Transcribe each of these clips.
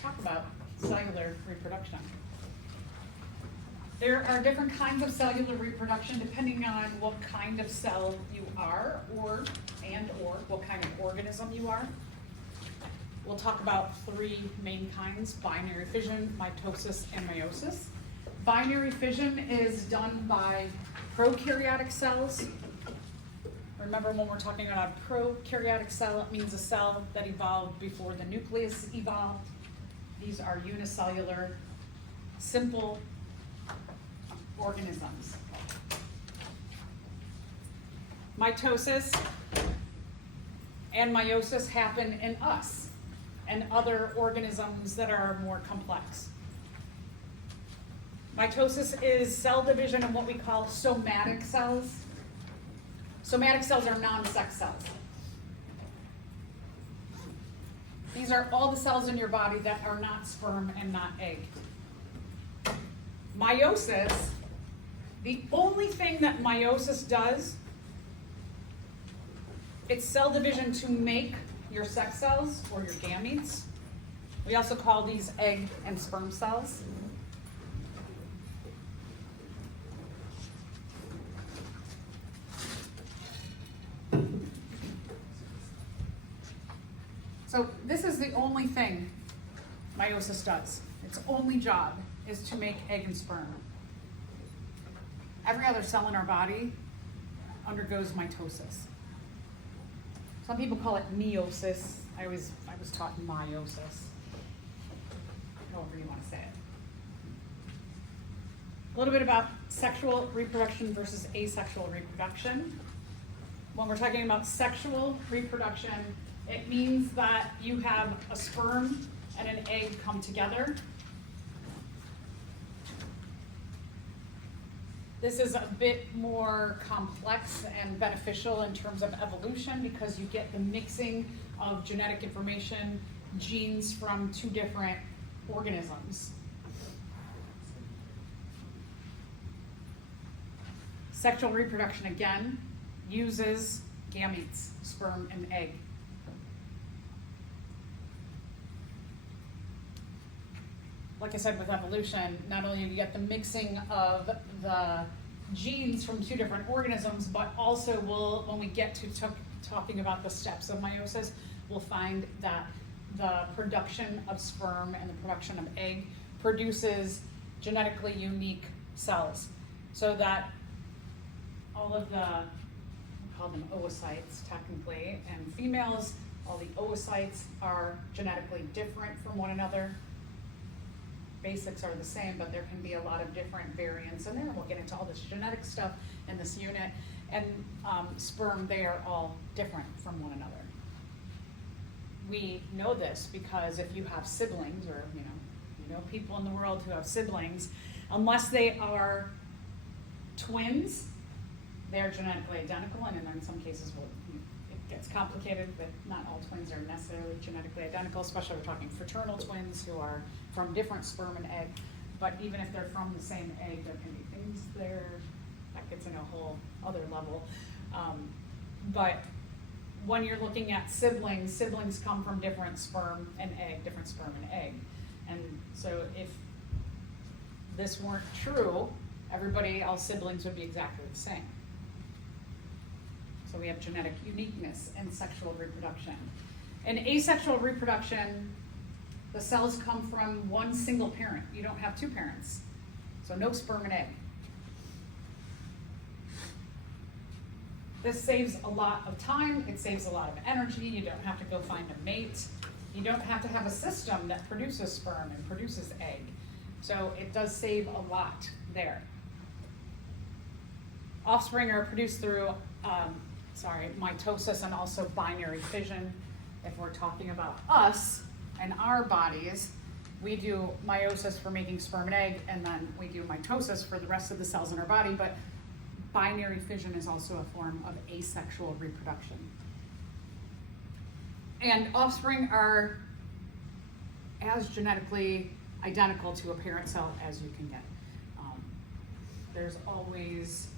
talk about cellular reproduction. There are different kinds of cellular reproduction depending on what kind of cell you are or what kind of organism you are. We'll talk about three main kinds: binary fission, mitosis, and meiosis. Binary fission is done by prokaryotic cells. Remember, when we're talking about a prokaryotic cell, it means a cell that evolved before the nucleus evolved. These are unicellular, simple organisms. Mitosis and meiosis happen in us and other organisms that are more complex. Mitosis is cell division in what we call somatic cells. Somatic cells are non-sex cells. These are all the cells in your body that are not sperm and not egg. Meiosis, the only thing that meiosis does, it's cell division to make your sex cells or your gametes. We also call these egg and sperm cells. So this is the only thing meiosis does. Its only job is to make egg and sperm. Every other cell in our body undergoes mitosis. Some people call it meiosis. I was taught meiosis. However you want to say it. A little bit about sexual reproduction versus asexual reproduction. When we're talking about sexual reproduction, it means that you have a sperm and an egg come together. This is a bit more complex and beneficial in terms of evolution because you get the mixing of genetic information, genes from two different organisms. Sexual reproduction, again, uses gametes, sperm and egg. Like I said, with evolution, not only do you get the mixing of the genes from two different organisms, but also when we get to talking about the steps of meiosis, we'll find that the production of sperm and the production of egg produces genetically unique cells. So that all of we call them oocytes technically, and females, all the oocytes are genetically different from one another. Basics are the same, but there can be a lot of different variants in there. We'll get into all this genetic stuff in this unit. And sperm, they are all different from one another. We know this because if you have siblings, or you know people in the world who have siblings, unless they are twins, they're genetically identical, and in some cases it gets complicated, but not all twins are necessarily genetically identical, especially we're talking fraternal twins who are from different sperm and egg. But even if they're from the same egg, there can be things there that gets in a whole other level. But when you're looking at siblings come from different sperm and egg. And so if this weren't true, everybody, all siblings would be exactly the same. So we have genetic uniqueness in sexual reproduction. In asexual reproduction, the cells come from one single parent. You don't have two parents. So no sperm and egg. This saves a lot of time. It saves a lot of energy. You don't have to go find a mate. You don't have to have a system that produces sperm and produces egg. So it does save a lot there. Offspring are produced through mitosis and also binary fission. If we're talking about us and our bodies, we do meiosis for making sperm and egg, and then we do mitosis for the rest of the cells in our body, but binary fission is also a form of asexual reproduction. And offspring are as genetically identical to a parent cell as you can get. There's always,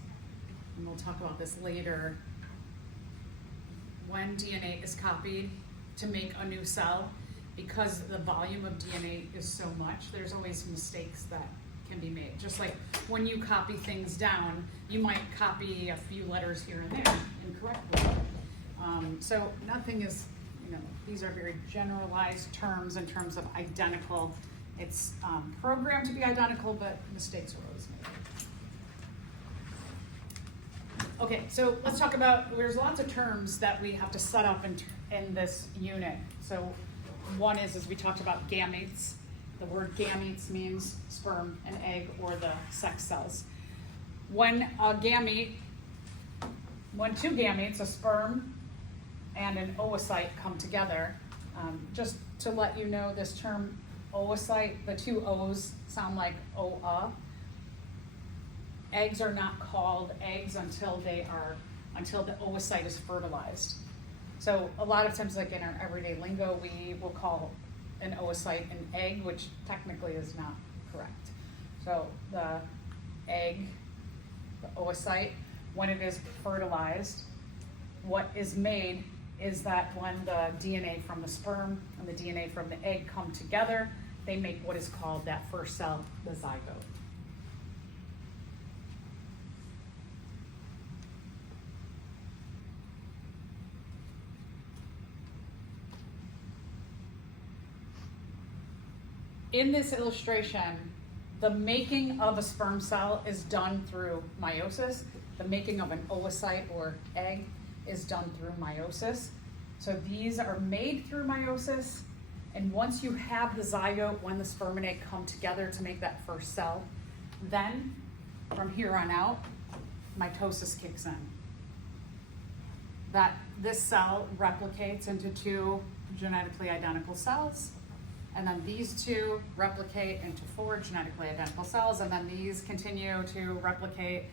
and we'll talk about this later, when DNA is copied to make a new cell, because the volume of DNA is so much, there's always mistakes that can be made. Just like when you copy things down, you might copy a few letters here and there incorrectly. So nothing is, these are very generalized terms in terms of identical. It's programmed to be identical, but mistakes are always made. Okay, so let's talk about, there's lots of terms that we have to set up in this unit. So one is, as we talked about, gametes. The word gametes means sperm and egg, or the sex cells. When two gametes, a sperm and an oocyte, come together, just to let you know, this term oocyte, the two O's sound like O-A. Eggs are not called eggs until the oocyte is fertilized. So a lot of times, like in our everyday lingo, we will call an oocyte an egg, which technically is not correct. So the egg, the oocyte, when it is fertilized, what is made is that when the DNA from the sperm and the DNA from the egg come together, they make what is called that first cell, the zygote. In this illustration, the making of a sperm cell is done through meiosis. The making of an oocyte or egg is done through meiosis. So these are made through meiosis, and once you have the zygote, when the sperm and egg come together to make that first cell, then from here on out, mitosis kicks in. This cell replicates into two genetically identical cells, and then these two replicate into four genetically identical cells, and then these continue to replicate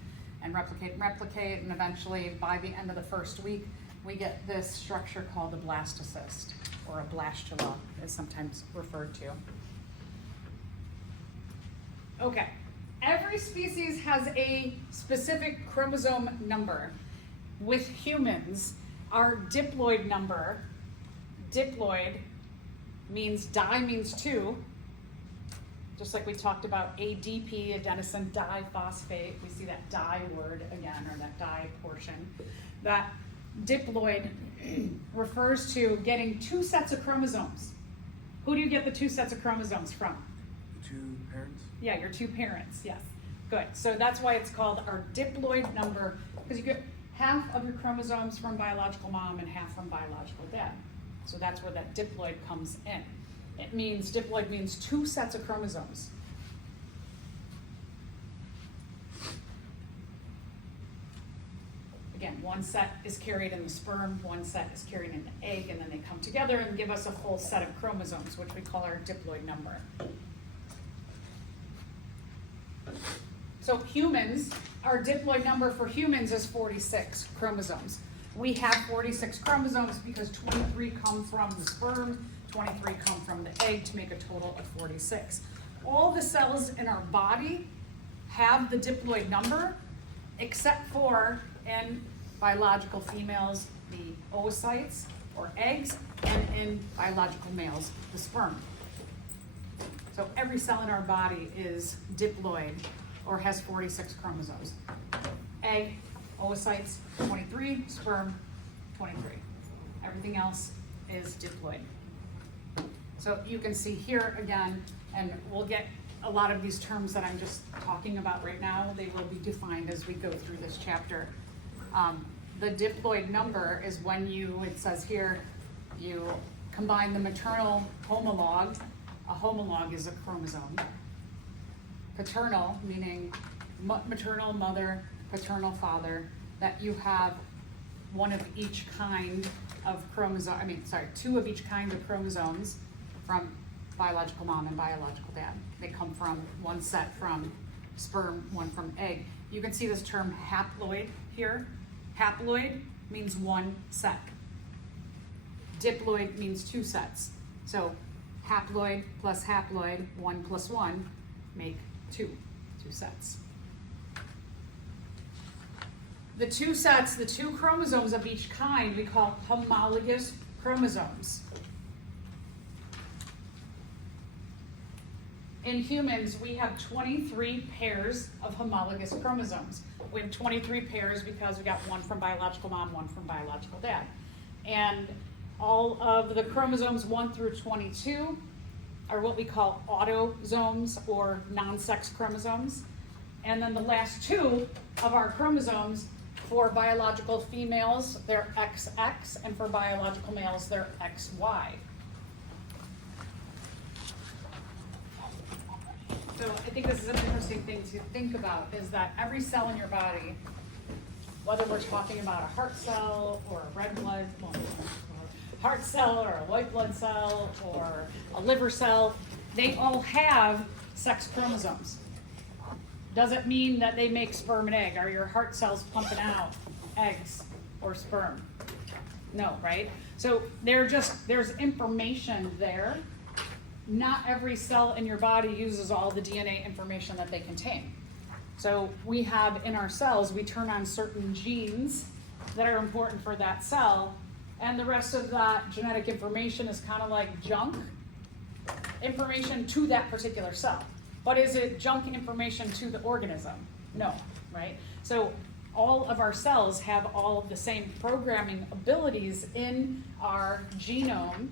and replicate and replicate, and eventually by the end of the first week, we get this structure called a blastocyst, or a blastula, is sometimes referred to. Okay, every species has a specific chromosome number. With humans, our diploid number, diploid means di means two, just like we talked about ADP, adenosine diphosphate. We see that di word again, or that di portion. That diploid refers to getting two sets of chromosomes. Who do you get the two sets of chromosomes from? The two parents? Yeah, your two parents, yes. Good, so that's why it's called our diploid number, because you get half of your chromosomes from biological mom and half from biological dad. So that's where that diploid comes in. It means, diploid means two sets of chromosomes. Again, one set is carried in the sperm, one set is carried in the egg, and then they come together and give us a full set of chromosomes, which we call our diploid number. So humans, our diploid number for humans is 46 chromosomes. We have 46 chromosomes because 23 come from the sperm, 23 come from the egg, to make a total of 46. All the cells in our body have the diploid number, except for, in biological females, the oocytes or eggs, and in biological males, the sperm. So every cell in our body is diploid, or has 46 chromosomes. Egg, oocytes, 23, sperm, 23. Everything else is diploid. So you can see here again, and we'll get a lot of these terms that I'm just talking about right now, they will be defined as we go through this chapter. The diploid number is when it says here, you combine the maternal homologue. A homologue is a chromosome. Paternal, meaning maternal mother, paternal father, that you have one of each kind of two of each kind of chromosomes from biological mom and biological dad. They come from one set from sperm, one from egg. You can see this term haploid here. Haploid means one set. Diploid means two sets. So haploid plus haploid, 1 plus 1, make two sets. The two sets, the two chromosomes of each kind, we call homologous chromosomes. in humans, we have 23 pairs of homologous chromosomes. We have 23 pairs because we got one from biological mom, one from biological dad. And all of the chromosomes 1 through 22 are what we call autosomes or non-sex chromosomes. And then the last two of our chromosomes, for biological females, they're XX, and for biological males, they're XY. So I think this is an interesting thing to think about, is that every cell in your body, whether we're talking about a heart cell or a red blood, well, heart cell or a white blood cell or a liver cell, they all have sex chromosomes. Does it mean that they make sperm and egg? Are your heart cells pumping out eggs or sperm? No, right? So there's information there. Not every cell in your body uses all the DNA information that they contain. So we have in our cells, we turn on certain genes that are important for that cell, and the rest of that genetic information is kind of like junk information to that particular cell. But is it junk information to the organism? No, right? So all of our cells have all of the same programming abilities in our genome,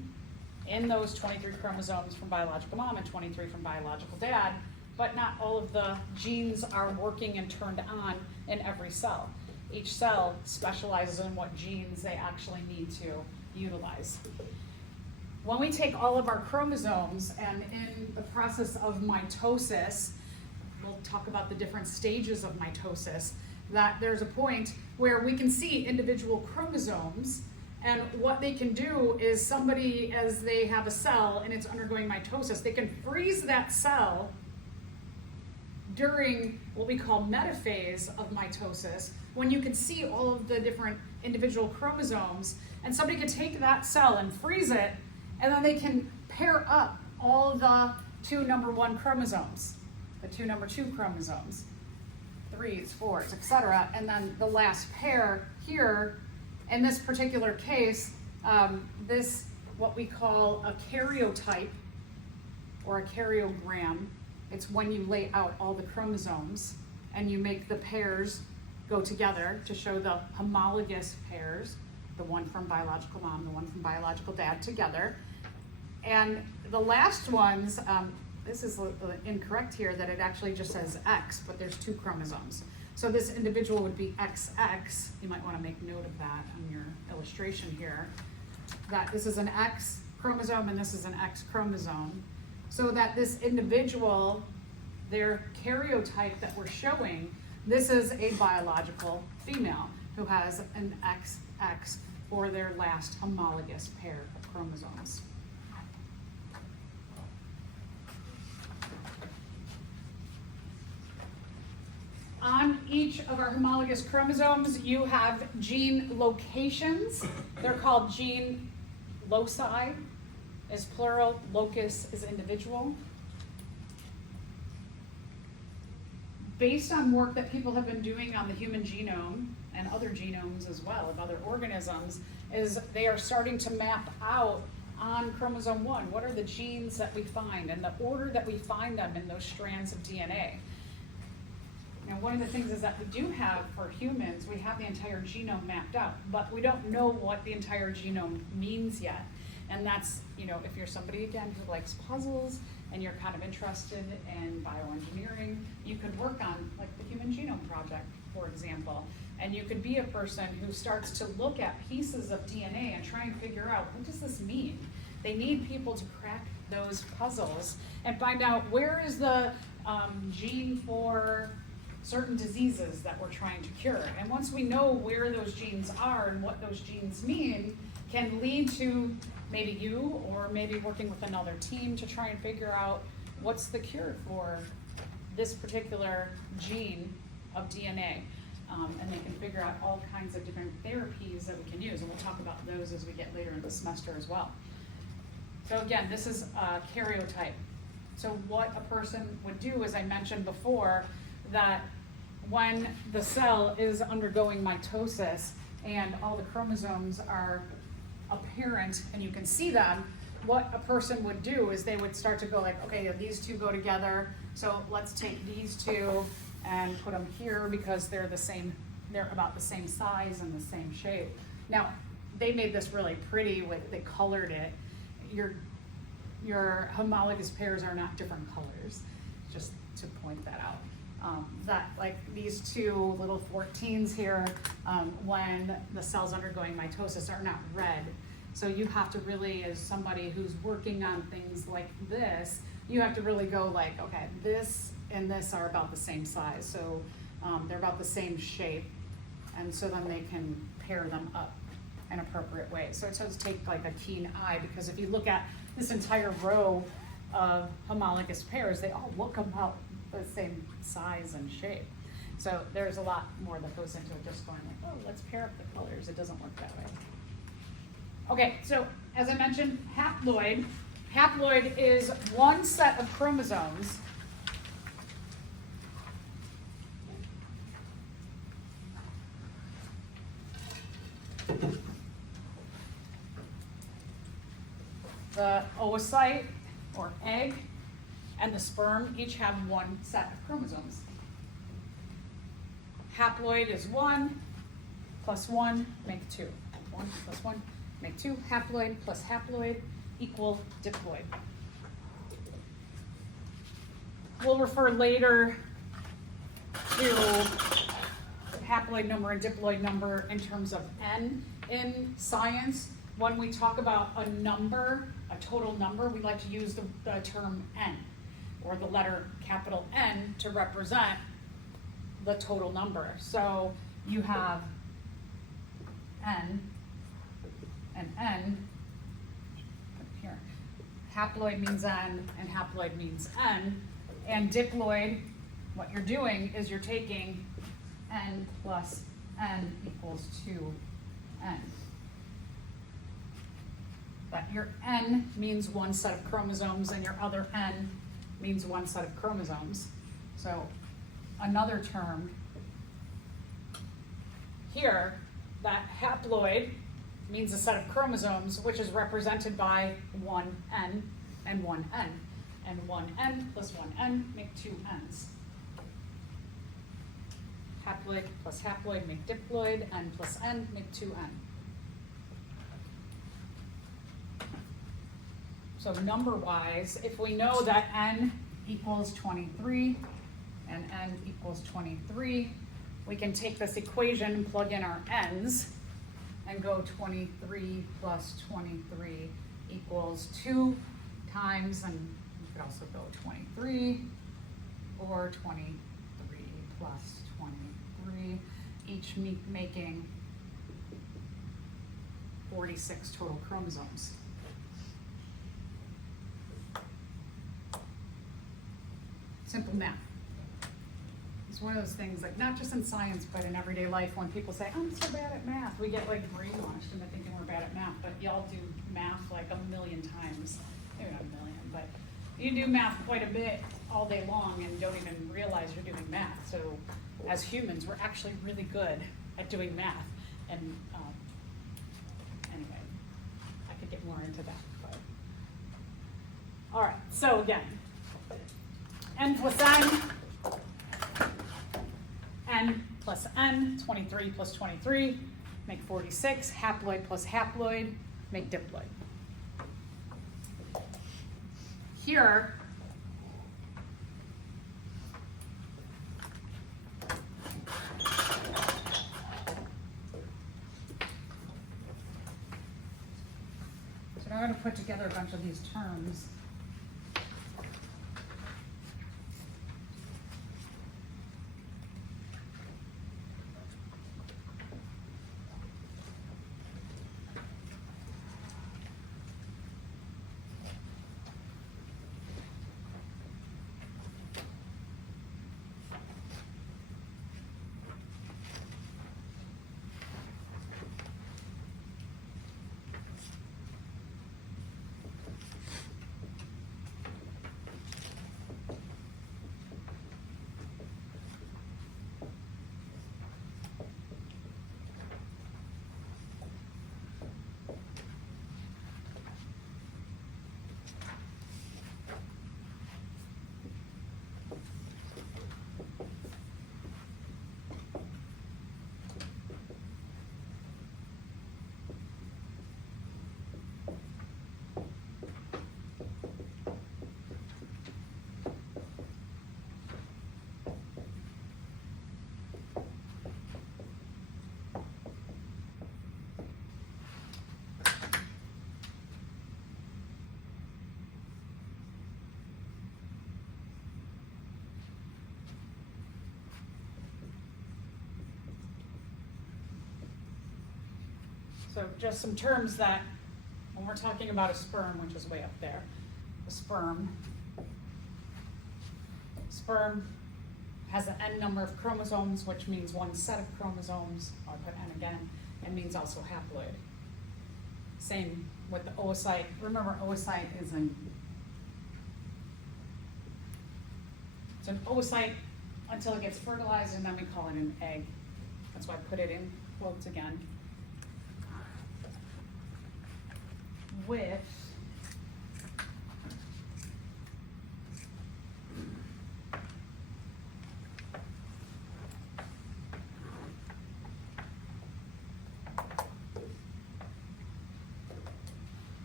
in those 23 chromosomes from biological mom and 23 from biological dad, but not all of the genes are working and turned on in every cell. Each cell specializes in what genes they actually need to utilize. When we take all of our chromosomes and in the process of mitosis, we'll talk about the different stages of mitosis, that there's a point where we can see individual chromosomes, and what they can do is somebody, as they have a cell and it's undergoing mitosis, they can freeze that cell during what we call metaphase of mitosis, when you can see all of the different individual chromosomes, and somebody could take that cell and freeze it, and then they can pair up all the 2 number 1 chromosomes, the 2 number 2 chromosomes, 3s, 4s, etc. And then the last pair here, in this particular case, this, what we call a karyotype or a karyogram, it's when you lay out all the chromosomes and you make the pairs go together to show the homologous pairs, the one from biological mom, the one from biological dad together. And the last ones, this is incorrect here, that it actually just says X, but there's 2 chromosomes. So this individual would be XX. You might want to make note of that on your illustration here, that this is an X chromosome and this is an X chromosome. So that this individual, their karyotype that we're showing, this is a biological female who has an XX for their last homologous pair of chromosomes. On each of our homologous chromosomes, you have gene locations. They're called gene loci, is plural, locus is individual. Based on work that people have been doing on the human genome and other genomes as well of other organisms, is they are starting to map out on chromosome 1, what are the genes that we find and the order that we find them in those strands of DNA. Now, one of the things is that we do have, for humans, we have the entire genome mapped out, but we don't know what the entire genome means yet. And that's, if you're somebody, again, who likes puzzles and you're kind of interested in bioengineering, you could work on, like, the Human Genome Project, for example. And you could be a person who starts to look at pieces of DNA and try and figure out, what does this mean? They need people to crack those puzzles and find out where is the gene for certain diseases that we're trying to cure. And once we know where those genes are and what those genes mean, can lead to maybe you or maybe working with another team to try and figure out what's the cure for this particular gene of DNA. And they can figure out all kinds of different therapies that we can use, and we'll talk about those as we get later in the semester as well. So again, this is a karyotype. So what a person would do, as I mentioned before, that when the cell is undergoing mitosis and all the chromosomes are apparent and you can see them, what a person would do is they would start to go like, okay, these two go together, so let's take these two and put them here because they're about the same size and the same shape. Now, they made this really pretty they colored it. Your homologous pairs are not different colors, just to point that out. That like these two little 14s here, when the cell's undergoing mitosis, are not red. So you have to really, as somebody who's working on things like this, you have to really go like, okay, this and this are about the same size, so they're about the same shape, and so then they can pair them up in appropriate ways. So it does take like a keen eye, because if you look at this entire row of homologous pairs, they all look about the same size and shape. So there's a lot more that goes into just going like, oh, let's pair up the colors. It doesn't work that way. Okay, so as I mentioned, haploid. Haploid is one set of chromosomes the oocyte or egg and the sperm each have one set of chromosomes. Haploid is 1 plus 1 make 2. 1 plus 1 make 2. Haploid plus haploid equal diploid. We'll refer later to haploid number and diploid number in terms of N in science. When we talk about a number, a total number, we like to use the term N, or the letter capital N, to represent the total number. So you have N and N here. Haploid means N and haploid means N. And diploid, what you're doing is you're taking N plus N equals 2N. But your N means one set of chromosomes and your other N means one set of chromosomes. So another term here, that haploid means a set of chromosomes which is represented by one N and one N. And one N plus one N make 2 N's. Haploid plus haploid make diploid, N plus N make 2N. So number-wise, if we know that N equals 23 and N equals 23, we can take this equation and plug in our N's and go 23 plus 23 equals 2 times, and you could also go 23 or 23 plus 23, each making 46 total chromosomes. Simple math. It's one of those things, like not just in science, but in everyday life, when people say, I'm so bad at math, we get like brainwashed into thinking we're bad at math, but y'all do math like a million times. Maybe not a million, but you do math quite a bit all day long and don't even realize you're doing math. So as humans, we're actually really good at doing math. And anyway, I could get more into that. But. All right, so again, N plus N, N plus N, 23 plus 23, make 46, haploid plus haploid, make diploid. Here, so now I'm going to put together a bunch of these terms. So just some terms that, when we're talking about a sperm, which is way up there, a sperm has an N number of chromosomes, which means one set of chromosomes, I'll put N again, and means also haploid. Same with the oocyte. Remember, oocyte is it's an oocyte until it gets fertilized, and then we call it an egg. That's why I put it in quotes again. With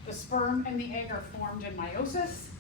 the sperm and the egg are formed in meiosis.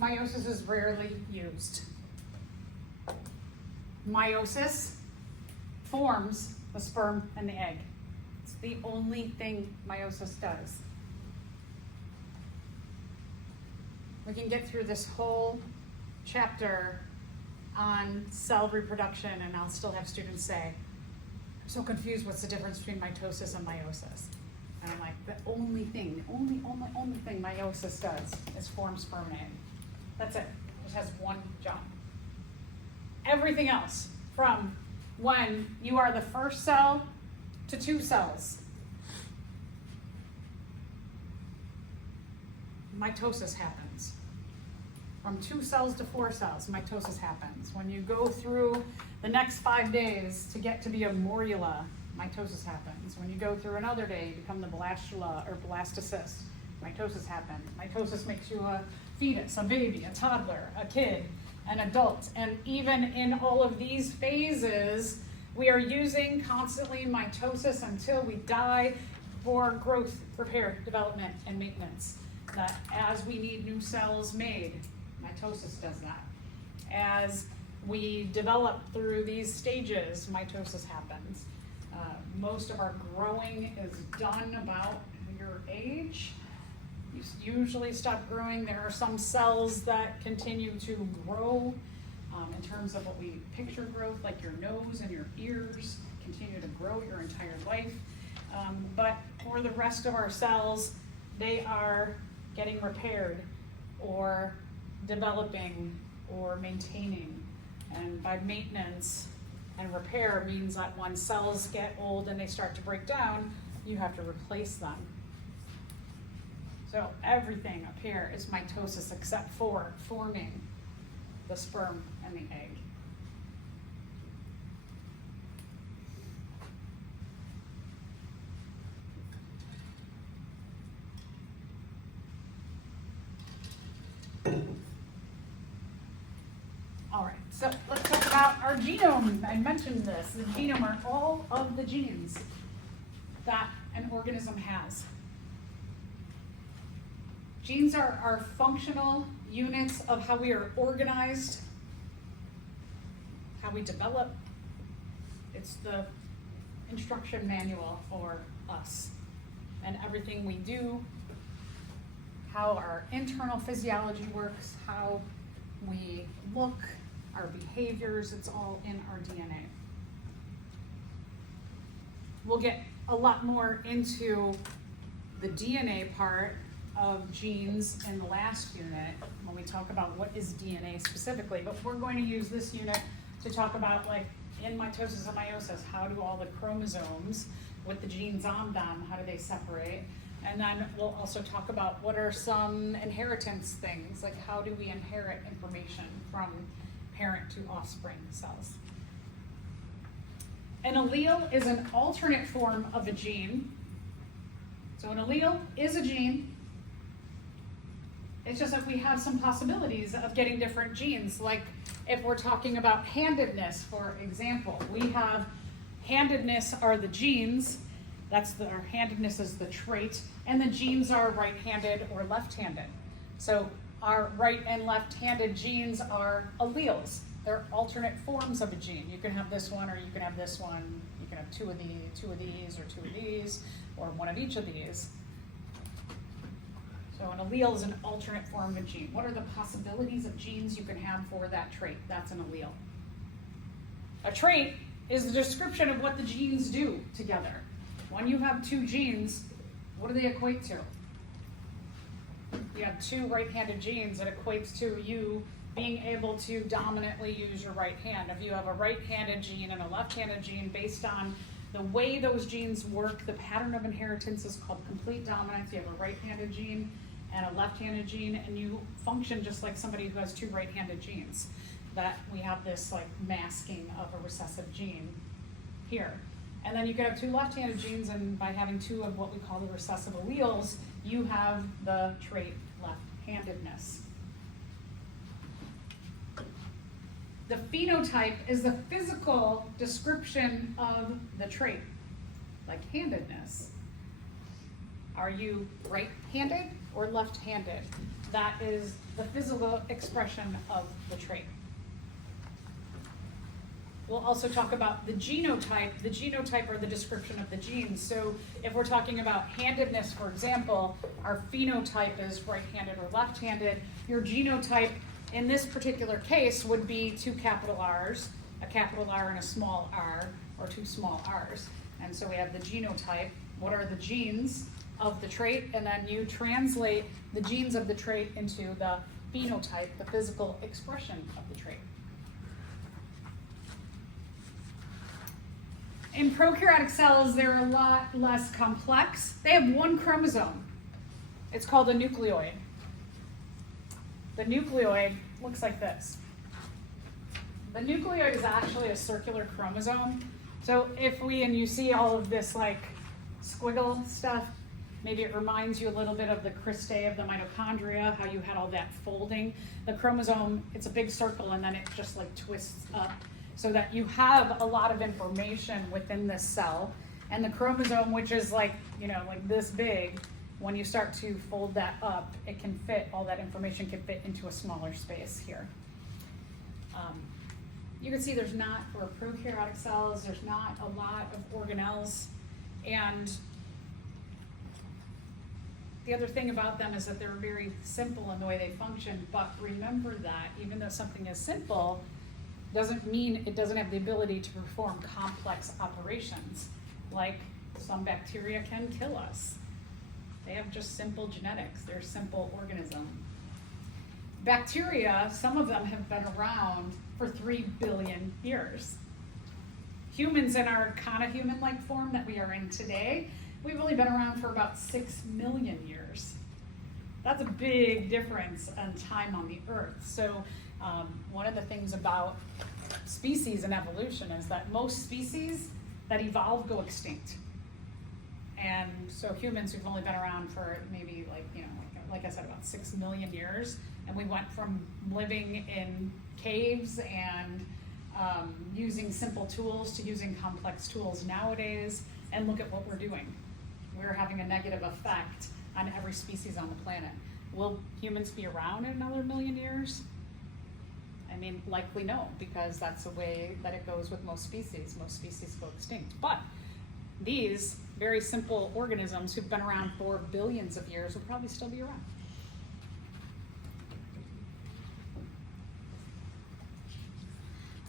Meiosis is rarely used. Meiosis forms the sperm and the egg. It's the only thing meiosis does. We can get through this whole chapter on cell reproduction, and I'll still have students say, I'm so confused, what's the difference between mitosis and meiosis? And I'm like, the only thing meiosis does is form sperm and egg. That's it. It just has one job. Everything else, from when you are the first cell to 2 cells, mitosis happens. From 2 cells to 4 cells, mitosis happens. When you go through the next 5 days to get to be a morula, mitosis happens. When you go through another day, you become the blastula or blastocyst, mitosis happens. Mitosis makes you a fetus, a baby, a toddler, a kid, an adult. And even in all of these phases, we are using constantly mitosis until we die for growth, repair, development, and maintenance. That as we need new cells made, mitosis does that. As we develop through these stages, mitosis happens. Most of our growing is done about your age. You usually stop growing. There are some cells that continue to grow in terms of what we picture growth, like your nose and your ears continue to grow your entire life. But for the rest of our cells, they are getting repaired or developing or maintaining. And by maintenance and repair means that when cells get old and they start to break down, you have to replace them. So everything up here is mitosis except for forming the sperm and the egg. All right, so let's talk about our genome. I mentioned this. The genome are all of the genes that an organism has. Genes are functional units of how we are organized, how we develop. It's the instruction manual for us. and everything we do, how our internal physiology works, how we look, our behaviors, it's all in our DNA. We'll get a lot more into the DNA part of genes in the last unit when we talk about what is DNA specifically, but we're going to use this unit to talk about, like, in mitosis and meiosis, how do all the chromosomes with the genes on them, how do they separate? And then we'll also talk about what are some inheritance things, like how do we inherit information from parent to offspring cells. An allele is an alternate form of a gene. So an allele is a gene. It's just that we have some possibilities of getting different genes. Like if we're talking about handedness, for example, we have handedness are the genes. Our handedness is the trait, and the genes are right-handed or left-handed. So our right and left-handed genes are alleles. They're alternate forms of a gene. You can have this one, or you can have this one. You can have two of these, or two of these, or one of each of these. So an allele is an alternate form of a gene. What are the possibilities of genes you can have for that trait? That's an allele. A trait is the description of what the genes do together. When you have two genes, what do they equate to? You have two right-handed genes, it equates to you being able to dominantly use your right hand. If you have a right-handed gene and a left-handed gene, based on the way those genes work, the pattern of inheritance is called complete dominance. You have a right-handed gene and a left-handed gene, and you function just like somebody who has two right-handed genes. That we have this like masking of a recessive gene here. And then you could have two left-handed genes, and by having two of what we call the recessive alleles, you have the trait left-handedness. The phenotype is the physical description of the trait, like handedness. Are you right-handed or left-handed? That is the physical expression of the trait. We'll also talk about the genotype. The genotype are the description of the genes. So if we're talking about handedness, for example, our phenotype is right-handed or left-handed. Your genotype in this particular case would be two capital R's, a capital R and a small r, or two small r's. And so we have the genotype. What are the genes of the trait? And then you translate the genes of the trait into the phenotype, the physical expression of the trait. In prokaryotic cells, they're a lot less complex. They have one chromosome. It's called a nucleoid. The nucleoid looks like this. The nucleoid is actually a circular chromosome. So and you see all of this like squiggle stuff, maybe it reminds you a little bit of the cristae of the mitochondria, how you had all that folding. The chromosome, it's a big circle, and then it just like twists up, so that you have a lot of information within this cell. And the chromosome, which is like this big, when you start to fold that up, it can fit, all that information can fit into a smaller space here. You can see there's not, for prokaryotic cells, there's not a lot of organelles. And the other thing about them is that they're very simple in the way they function, but remember that even though something is simple, doesn't mean it doesn't have the ability to perform complex operations. Like some bacteria can kill us. They have just simple genetics. They're a simple organism. Bacteria, some of them have been around for 3 billion years. Humans in our kind of human-like form that we are in today, we've only been around for about 6 million years. That's a big difference in time on the earth. So one of the things about species and evolution is that most species that evolve go extinct. And so humans who've only been around for maybe like I said, about 6 million years, and we went from living in caves and using simple tools to using complex tools nowadays, and look at what we're doing. We're having a negative effect on every species on the planet. Will humans be around in another million years? I mean, likely no, because that's the way that it goes with most species. Most species go extinct. But these very simple organisms who've been around for billions of years will probably still be around.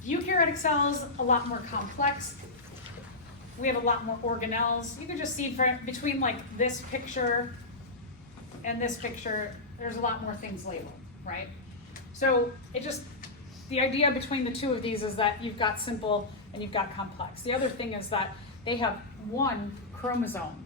Eukaryotic cells, a lot more complex. We have a lot more organelles. You can just see between like this picture and this picture, there's a lot more things labeled, right? So the idea between the two of these is that you've got simple and you've got complex. The other thing is that they have one chromosome.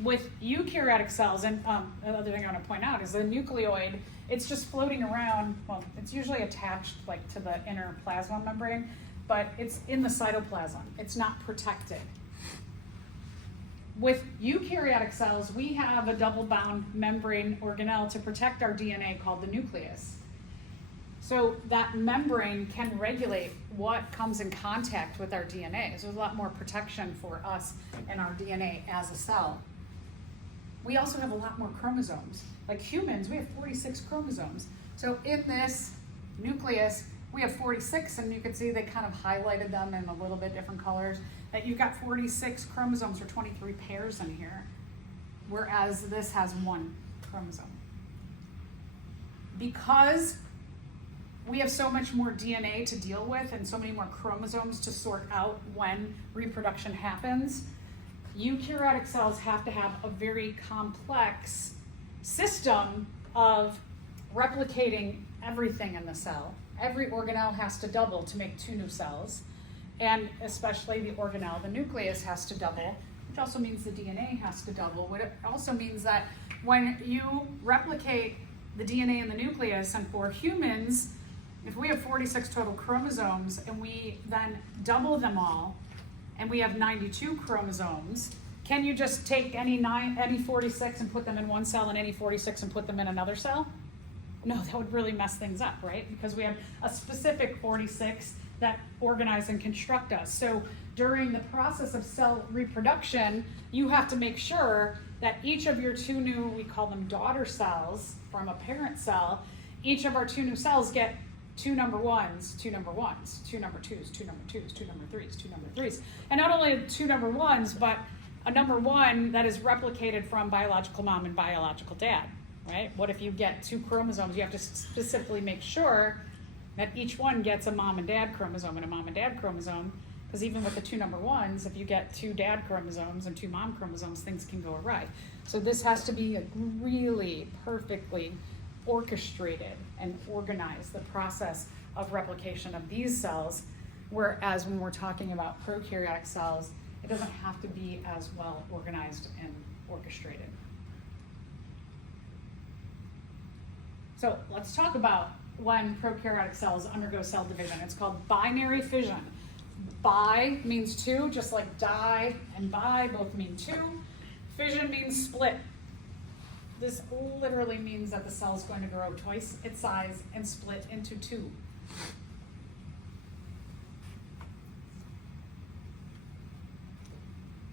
With eukaryotic cells, and another thing I want to point out is the nucleoid, it's just floating around. Well, it's usually attached like to the inner plasma membrane, but it's in the cytoplasm. It's not protected. With eukaryotic cells, we have a double-bound membrane organelle to protect our DNA called the nucleus. So that membrane can regulate what comes in contact with our DNA. So there's a lot more protection for us and our DNA as a cell. We also have a lot more chromosomes. Like humans, we have 46 chromosomes. So in this nucleus, we have 46, and you can see they kind of highlighted them in a little bit different colors. That you've got 46 chromosomes or 23 pairs in here, whereas this has one chromosome. Because we have so much more DNA to deal with and so many more chromosomes to sort out when reproduction happens, eukaryotic cells have to have a very complex system of replicating everything in the cell. Every organelle has to double to make 2 new cells, and especially the organelle, the nucleus has to double, which also means the DNA has to double. What it also means that when you replicate the DNA in the nucleus, and for humans, if we have 46 total chromosomes and we then double them all, and we have 92 chromosomes, can you just take any 46 and put them in one cell and any 46 and put them in another cell? No, that would really mess things up, right? Because we have a specific 46 that organize and construct us. So during the process of cell reproduction, you have to make sure that each of your 2 new, we call them daughter cells from a parent cell, each of our 2 new cells get 2 number 1s, 2 number 1s, 2 number 2s, 2 number 2s, 2 number 3s, 2 number 3s. And not only 2 number 1s, but a number 1 that is replicated from biological mom and biological dad, right? What if you get 2 chromosomes? You have to specifically make sure that each one gets a mom and dad chromosome and a mom and dad chromosome, because even with the 2 number 1s, if you get 2 dad chromosomes and 2 mom chromosomes, things can go awry. So this has to be a really perfectly orchestrated and organized, the process of replication of these cells, whereas when we're talking about prokaryotic cells, it doesn't have to be as well organized and orchestrated. So let's talk about when prokaryotic cells undergo cell division. It's called binary fission. Bi means 2, just like die and bi both mean 2. Fission means split. This literally means that the cell is going to grow twice its size and split into 2.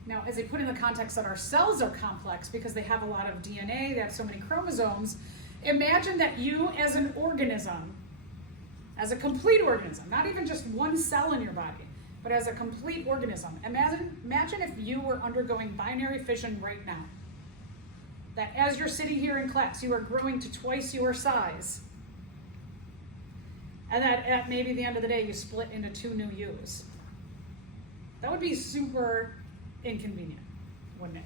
Now, as I put in the context that our cells are complex because they have a lot of DNA, they have so many chromosomes, imagine that you as an organism, as a complete organism, not even just one cell in your body, but as a complete organism, imagine if you were undergoing binary fission right now. That as you're sitting here in class, you are growing to twice your size. And that at maybe the end of the day, you split into 2 new yous. That would be super inconvenient, wouldn't it?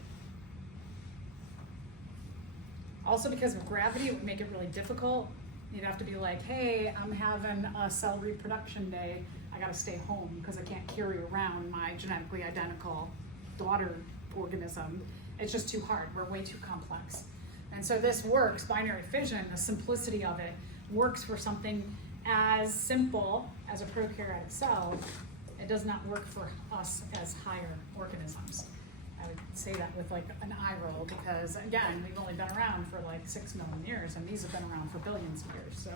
Also, because of gravity, it would make it really difficult. You'd have to be like, hey, I'm having a cell reproduction day. I gotta stay home because I can't carry around my genetically identical daughter organism. It's just too hard. We're way too complex. And so this works, binary fission, the simplicity of it, works for something as simple as a prokaryotic cell. It does not work for us as higher organisms. I would say that with like an eye roll because, again, we've only been around for like 6 million years, and these have been around for billions of years. So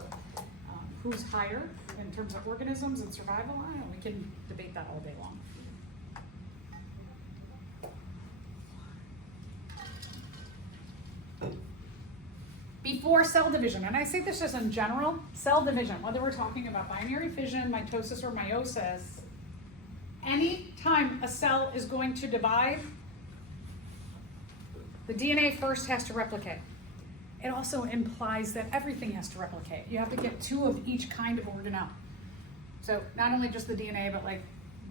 who's higher in terms of organisms and survival? I don't know. We can debate that all day long. Before cell division, and I say this just in general, cell division, whether we're talking about binary fission, mitosis, or meiosis, any time a cell is going to divide, the DNA first has to replicate. It also implies that everything has to replicate. You have to get 2 of each kind of organelle. So not only just the DNA, but like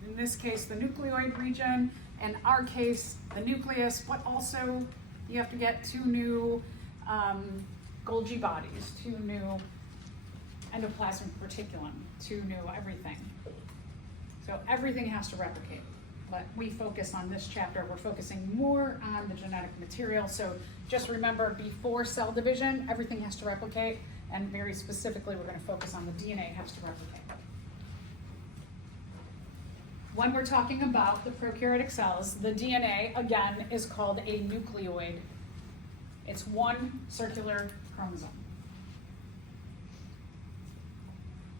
in this case, the nucleoid region, in our case, the nucleus, but also you have to get 2 new Golgi bodies, 2 new endoplasmic reticulum, 2 new everything. So everything has to replicate. But we focus on this chapter, we're focusing more on the genetic material. So just remember, before cell division, everything has to replicate, and very specifically, we're gonna focus on the DNA has to replicate. When we're talking about the prokaryotic cells, the DNA, again, is called a nucleoid. It's 1 circular chromosome.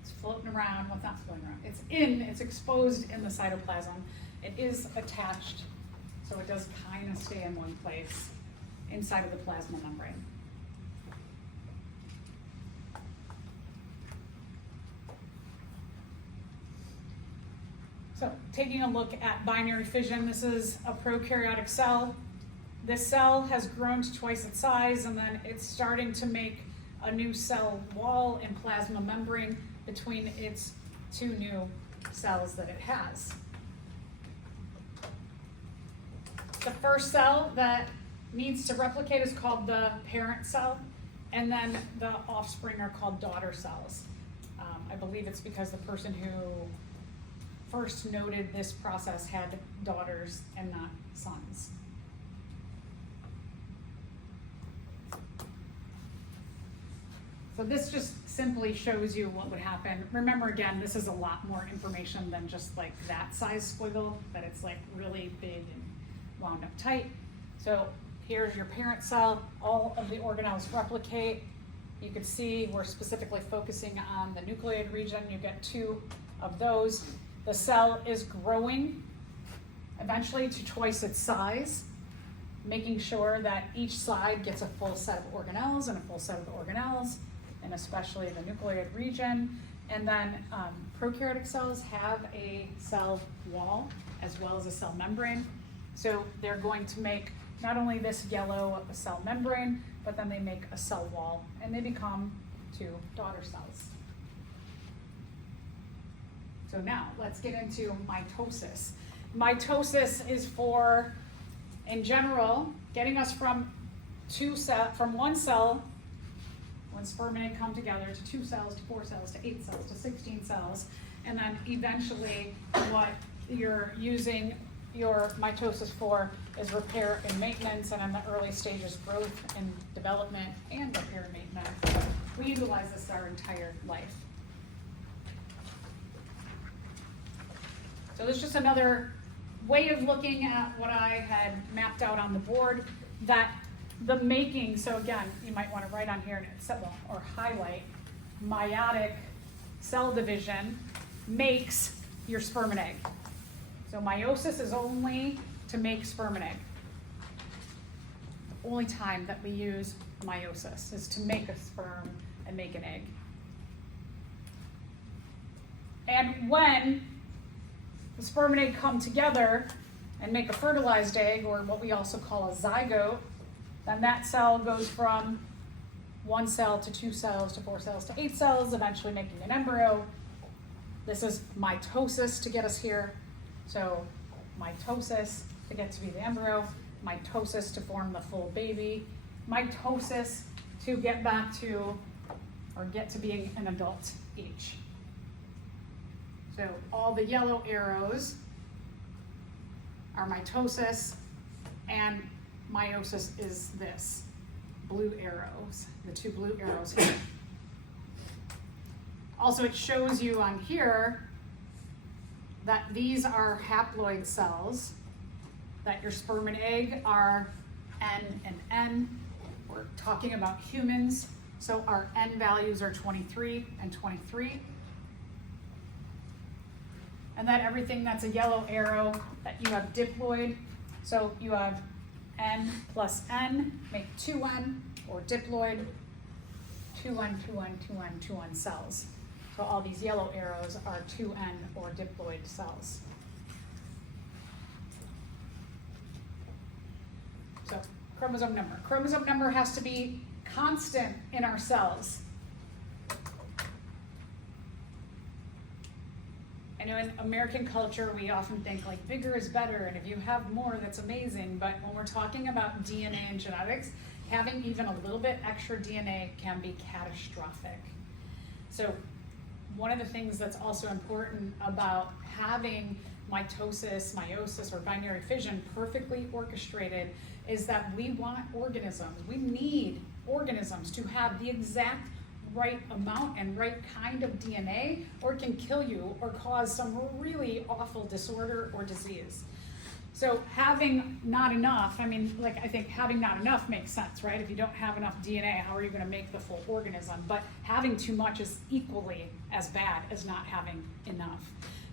It's floating around, well, it's not floating around. It's exposed in the cytoplasm. It is attached, so it does kind of stay in one place inside of the plasma membrane. So taking a look at binary fission, this is a prokaryotic cell. This cell has grown to twice its size, and then it's starting to make a new cell wall and plasma membrane between its 2 new cells that it has. The first cell that needs to replicate is called the parent cell, and then the offspring are called daughter cells. I believe it's because the person who first noted this process had daughters and not sons. So this just simply shows you what would happen. Remember, again, this is a lot more information than just like that size squiggle, that it's like really big and wound up tight. So here's your parent cell. All of the organelles replicate. You can see we're specifically focusing on the nucleoid region. You get 2 of those. The cell is growing eventually to twice its size, making sure that each side gets a full set of organelles and a full set of organelles, and especially the nucleoid region. And then prokaryotic cells have a cell wall as well as a cell membrane. So they're going to make not only this yellow cell membrane, but then they make a cell wall, and they become 2 daughter cells. So now let's get into mitosis. Mitosis is for, in general, getting us from one cell, when sperm and egg come together, to 2 cells, to 4 cells, to 8 cells, to 16 cells, and then eventually what you're using your mitosis for is repair and maintenance, and in the early stages, growth and development and repair and maintenance. We utilize this our entire life. So this is just another way of looking at what I had mapped out on the board, that the making, so again, you might want to write on here or highlight, meiotic cell division makes your sperm and egg. So meiosis is only to make sperm and egg. The only time that we use meiosis is to make a sperm and make an egg. And when the sperm and egg come together and make a fertilized egg, or what we also call a zygote, then that cell goes from 1 cell to 2 cells to 4 cells to 8 cells, eventually making an embryo. This is mitosis to get us here. So mitosis to get to be the embryo, mitosis to form the full baby, mitosis to get back to, or get to being an adult each. So all the yellow arrows are mitosis, and meiosis is this, blue arrows, the 2 blue arrows here. Also, it shows you on here that these are haploid cells, that your sperm and egg are N and N. We're talking about humans, so our N values are 23 and 23. And then everything that's a yellow arrow, that you have diploid, so you have N plus N, make 2N, or diploid, 2N, 2N, 2N, 2N cells. So all these yellow arrows are 2N or diploid cells. chromosome number. Chromosome number has to be constant in our cells. I know in American culture, we often think like bigger is better, and if you have more, that's amazing. But when we're talking about DNA and genetics, having even a little bit extra DNA can be catastrophic. So one of the things that's also important about having mitosis, meiosis, or binary fission perfectly orchestrated is that we want organisms, we need organisms to have the exact right amount and right kind of DNA, or it can kill you or cause some really awful disorder or disease. So having not enough, I mean, like I think having not enough makes sense, right? If you don't have enough DNA, how are you going to make the full organism? But having too much is equally as bad as not having enough.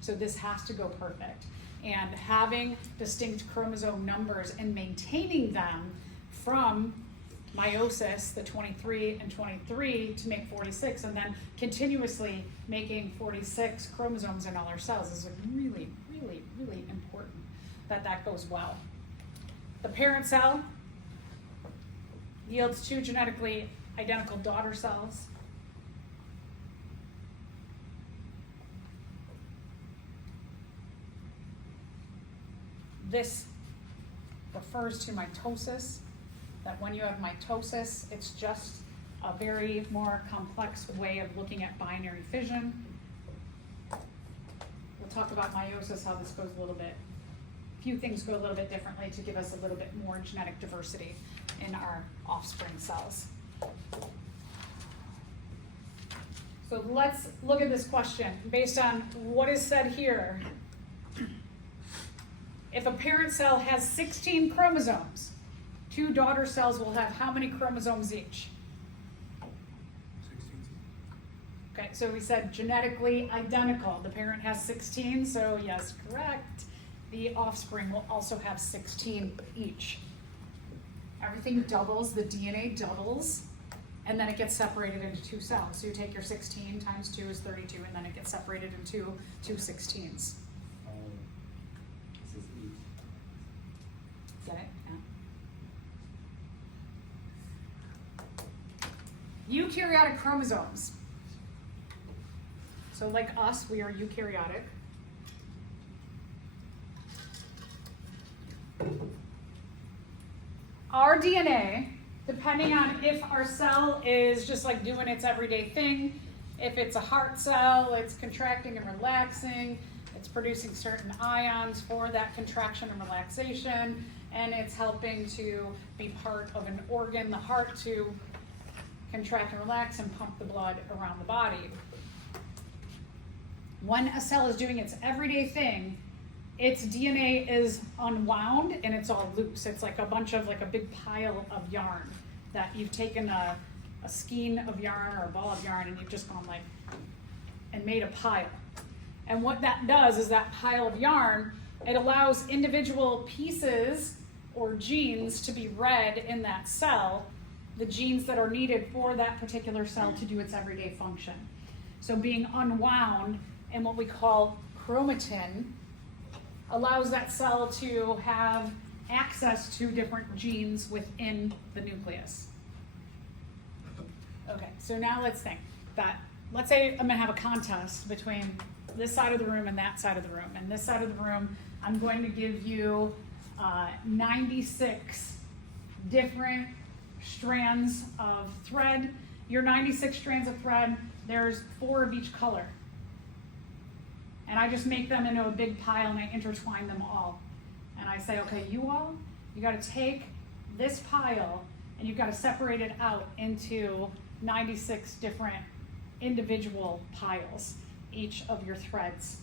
So this has to go perfect. And having distinct chromosome numbers and maintaining them from meiosis, the 23 and 23 to make 46, and then continuously making 46 chromosomes in all our cells is really, really, really important that that goes well. The parent cell yields 2 genetically identical daughter cells. This refers to mitosis, that when you have mitosis, it's just a very more complex way of looking at binary fission. We'll talk about meiosis, how this goes a little bit. A few things go a little bit differently to give us a little bit more genetic diversity in our offspring cells. So let's look at this question based on what is said here. If a parent cell has 16 chromosomes, 2 daughter cells will have how many chromosomes each? 16. Okay, so we said genetically identical. The parent has 16, so yes, correct. The offspring will also have 16 each. Everything doubles, the DNA doubles, and then it gets separated into 2 cells. So you take your 16 times 2 is 32, and then it gets separated into 2 16s. This is each. Get it? Yeah. Eukaryotic chromosomes. So like us, we are eukaryotic. Our DNA, depending on if our cell is just like doing its everyday thing, if it's a heart cell, it's contracting and relaxing, it's producing certain ions for that contraction and relaxation, and it's helping to be part of an organ, the heart, to contract and relax and pump the blood around the body. When a cell is doing its everyday thing, its DNA is unwound and it's all loose. It's like a bunch of, like a big pile of yarn that you've taken a skein of yarn or a ball of yarn and you've just gone like, and made a pile. And what that does is that pile of yarn, it allows individual pieces or genes to be read in that cell, the genes that are needed for that particular cell to do its everyday function. So being unwound in what we call chromatin allows that cell to have access to different genes within the nucleus. Okay, so now let's think that, let's say I'm gonna have a contest between this side of the room and that side of the room. And this side of the room, I'm going to give you 96 different strands of thread. Your 96 strands of thread, there's 4 of each color. And I just make them into a big pile and I intertwine them all. And I say, okay, you all, you gotta take this pile and you've gotta separate it out into 96 different individual piles, each of your threads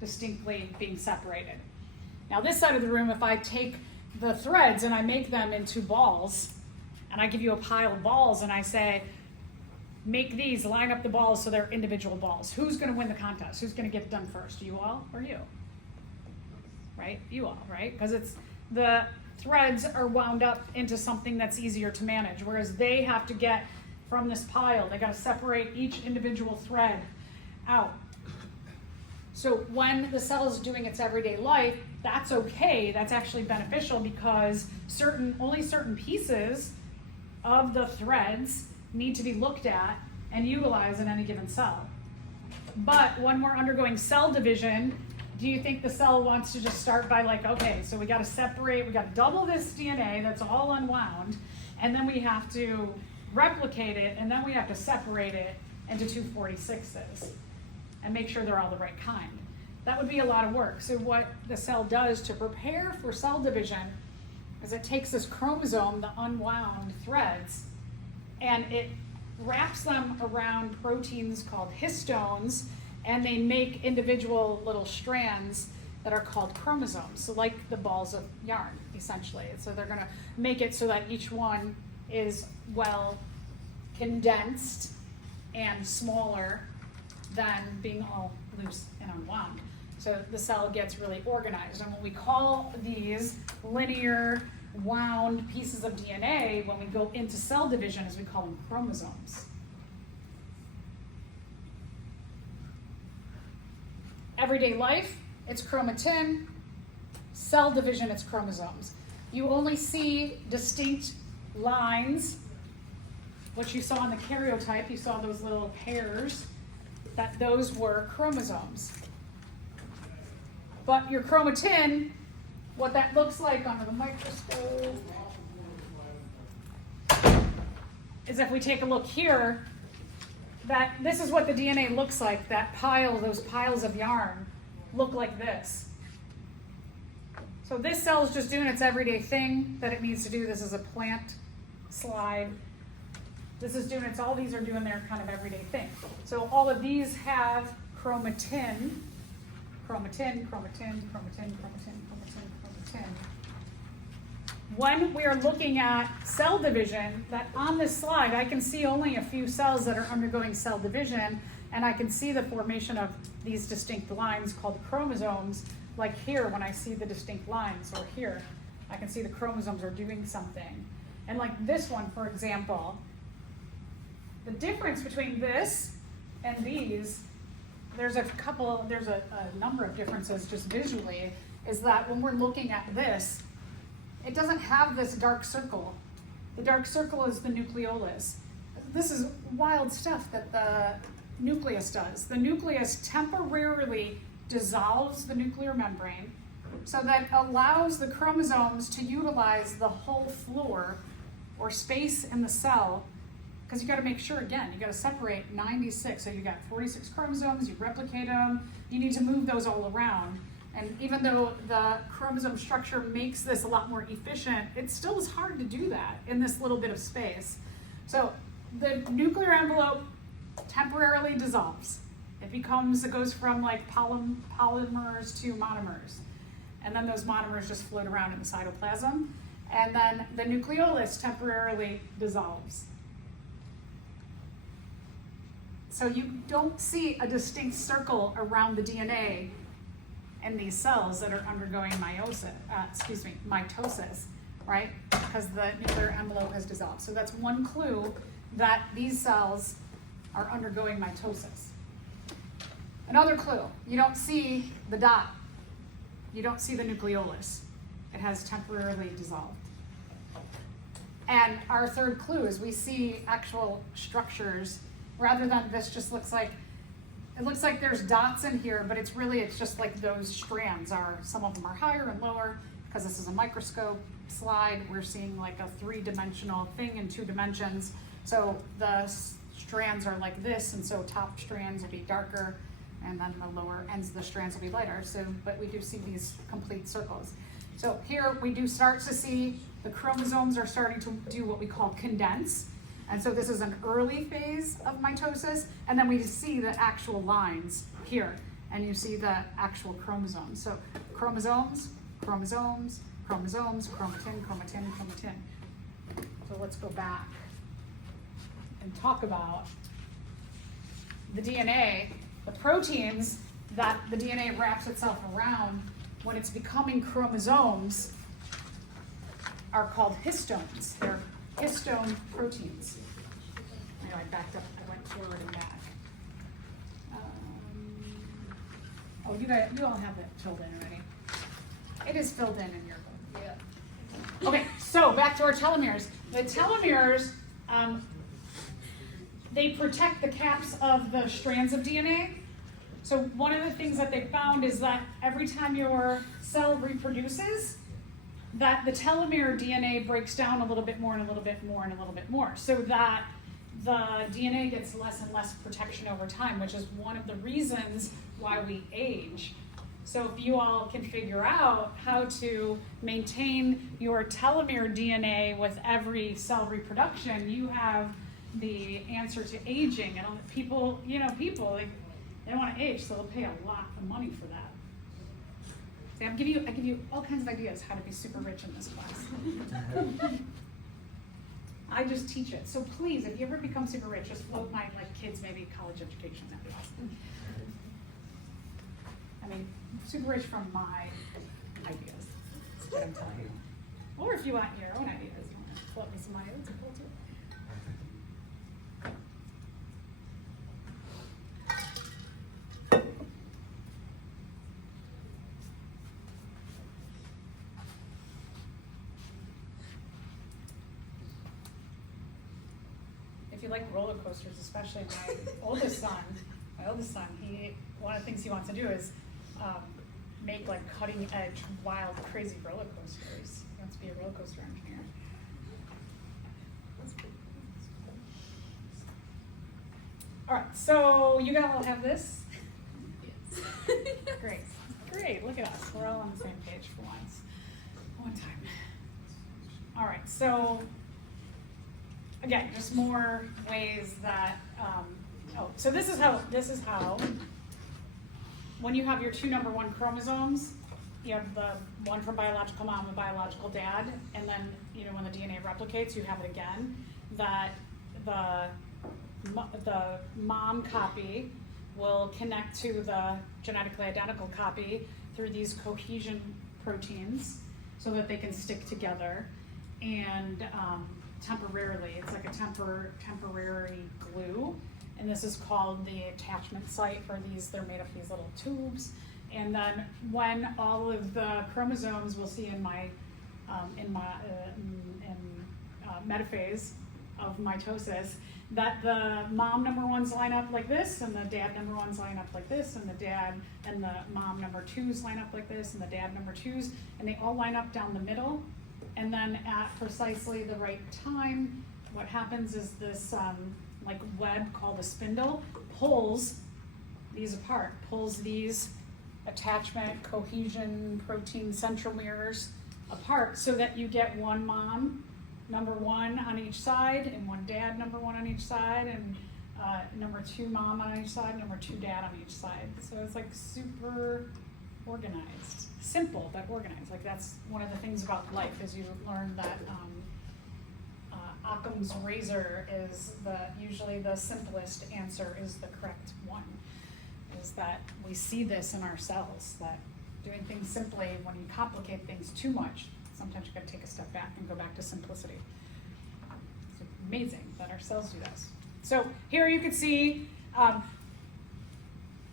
distinctly being separated. Now this side of the room, if I take the threads and I make them into balls, and I give you a pile of balls and I say, make these, line up the balls so they're individual balls. Who's gonna win the contest? Who's gonna get it done first? You all or you? Right? You all, right? Because it's the threads are wound up into something that's easier to manage, whereas they have to get from this pile, they gotta separate each individual thread out. So when the cell is doing its everyday life, that's okay, that's actually beneficial because only certain pieces of the threads need to be looked at and utilized in any given cell. But when we're undergoing cell division, do you think the cell wants to just start by like, okay, so we got to separate, we got to double this DNA that's all unwound, and then we have to replicate it, and then we have to separate it into 246s and make sure they're all the right kind. That would be a lot of work. So what the cell does to prepare for cell division is it takes this chromosome, the unwound threads, and it wraps them around proteins called histones, and they make individual little strands that are called chromosomes, so like the balls of yarn, essentially. So they're gonna make it so that each one is well condensed and smaller than being all loose and unwound. So the cell gets really organized. And when we call these linear wound pieces of DNA, when we go into cell division, is we call them chromosomes. Everyday life, it's chromatin. Cell division, it's chromosomes. You only see distinct lines. What you saw in the karyotype, you saw those little hairs, that those were chromosomes. But your chromatin, what that looks like under the microscope, is if we take a look here, that this is what the DNA looks like. That pile, those piles of yarn look like this. So this cell is just doing its everyday thing that it needs to do. This is a plant slide. This is doing all these are doing their kind of everyday thing. So all of these have chromatin, chromatin, chromatin, chromatin, chromatin, chromatin, chromatin. When we are looking at cell division, that on this slide, I can see only a few cells that are undergoing cell division, and I can see the formation of these distinct lines called chromosomes, like here when I see the distinct lines, or here, I can see the chromosomes are doing something. And like this one, for example, the difference between this and these, there's a number of differences just visually, is that when we're looking at this, it doesn't have this dark circle. The dark circle is the nucleolus. This is wild stuff that the nucleus does. The nucleus temporarily dissolves the nuclear membrane so that allows the chromosomes to utilize the whole floor or space in the cell, because you got to make sure, again, you got to separate 96. So you got 46 chromosomes, you replicate them, you need to move those all around. And even though the chromosome structure makes this a lot more efficient, it still is hard to do that in this little bit of space. So the nuclear envelope temporarily dissolves. It goes from like polymers to monomers. And then those monomers just float around in the cytoplasm. And then the nucleolus temporarily dissolves. So you don't see a distinct circle around the DNA in these cells that are undergoing mitosis, right? Because the nuclear envelope has dissolved. So that's one clue that these cells are undergoing mitosis. Another clue, you don't see the dot. You don't see the nucleolus. It has temporarily dissolved. And our third clue is we see actual structures rather than this just looks like, it looks like there's dots in here, but it's just like those strands some of them are higher and lower because this is a microscope slide. We're seeing like a 3-dimensional thing in 2 dimensions. So the strands are like this, and so top strands will be darker, and then the lower ends of the strands will be lighter. So, but we do see these complete circles. So here we do start to see the chromosomes are starting to do what we call condense. And so this is an early phase of mitosis, and then we see the actual lines here, and you see the actual chromosomes. So chromosomes, chromosomes, chromosomes, chromatin, chromatin, chromatin. So let's go back and talk about the DNA, the proteins that the DNA wraps itself around when it's becoming chromosomes are called histones. They're histone proteins. I know I backed up, I went forward and back. You all have that filled in already. It is filled in your book. Yeah. Okay, so back to our telomeres. The telomeres, they protect the caps of the strands of DNA. So one of the things that they found is that every time your cell reproduces, that the telomere DNA breaks down a little bit more and a little bit more and a little bit more, so that the DNA gets less and less protection over time, which is one of the reasons why we age. So if you all can figure out how to maintain your telomere DNA with every cell reproduction, you have the answer to aging. And people, like, they want to age, so they'll pay a lot of money for that. See, I give you all kinds of ideas how to be super rich in this class. I just teach it. So please, if you ever become super rich, just float my kids maybe college education. That'd be awesome. I mean, super rich from my ideas. That's what I'm telling you. Or if you want your own ideas, you want to float me some ideas, it's cool too. If you like roller coasters, especially my oldest son, one of the things he wants to do is make cutting edge, wild, crazy roller coasters. He wants to be a roller coaster engineer. All right, so you guys all have this? Yes. Great, look at us. We're all on the same page for once. One time. All right, so again, just more ways that, so this is how, when you have your two number 1 chromosomes, you have the one from biological mom and biological dad, and then, when the DNA replicates, you have it again, that the mom copy will connect to the genetically identical copy through these cohesion proteins so that they can stick together, and temporarily, it's like a temporary glue, and this is called the attachment site for these. They're made of these little tubes, and then when all of the chromosomes, we'll see in my metaphase of mitosis, that the mom number 1s line up like this, and the dad number 1s line up like this, and the mom number 2s line up like this, and the dad number 2s, and they all line up down the middle. And then at precisely the right time, what happens is this web called a spindle pulls these apart, pulls these attachment cohesion protein centromeres apart, so that you get one mom number 1 on each side, and one dad number 1 on each side, and number 2 mom on each side, number 2 dad on each side. So it's super organized. Simple, but organized. That's one of the things about life, is you learn that Occam's razor is usually the simplest answer is the correct one. Is that we see this in ourselves, that doing things simply, when you complicate things too much, sometimes you gotta take a step back and go back to simplicity. It's amazing that our cells do this. So here you can see,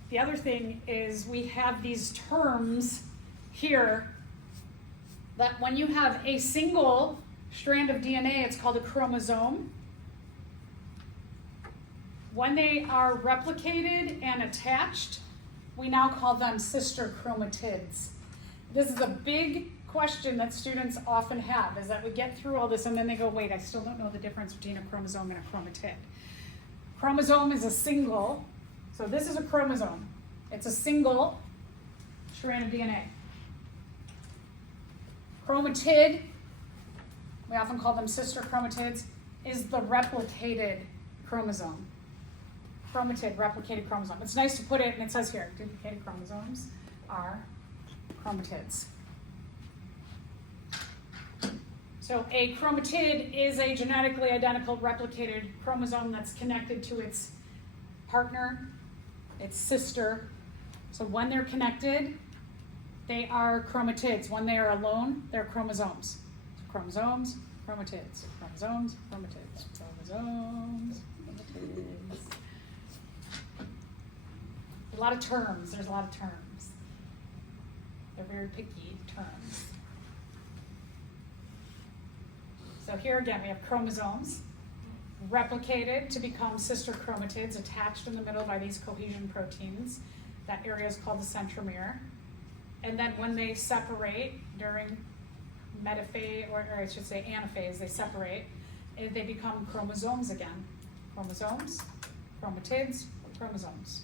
the other thing is we have these terms here that when you have a single strand of DNA, it's called a chromosome. When they are replicated and attached, we now call them sister chromatids. This is a big question that students often have, is that we get through all this and then they go, wait, I still don't know the difference between a chromosome and a chromatid. Chromosome is a single, so this is a chromosome. It's a single strand of DNA. Chromatid, we often call them sister chromatids, is the replicated chromosome. Chromatid, replicated chromosome. It's nice to put it, and it says here, duplicated chromosomes are chromatids. So a chromatid is a genetically identical replicated chromosome that's connected to its partner, its sister. So when they're connected, they are chromatids. When they are alone, they're chromosomes. So chromosomes, chromatids, chromosomes, chromatids, chromosomes, chromatids. A lot of terms. There's a lot of terms. They're very picky terms. So here again, we have chromosomes replicated to become sister chromatids attached in the middle by these cohesion proteins. That area is called the centromere. And then when they separate during metaphase, or I should say anaphase, they separate, and they become chromosomes again. Chromosomes, chromatids, chromosomes.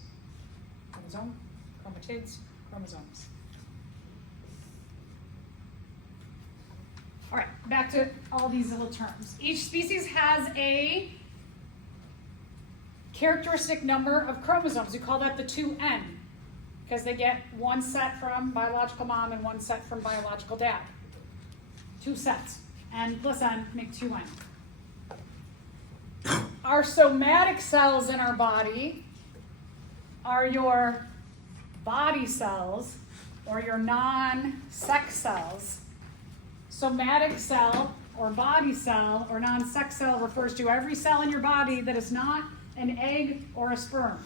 Chromosome, chromatids, chromosomes. All right, back to all these little terms. Each species has a characteristic number of chromosomes. We call that the 2N, because they get one set from biological mom and one set from biological dad. 2 sets. N plus N make 2N. Our somatic cells in our body are your body cells or your non-sex cells. Somatic cell or body cell or non-sex cell refers to every cell in your body that is not an egg or a sperm.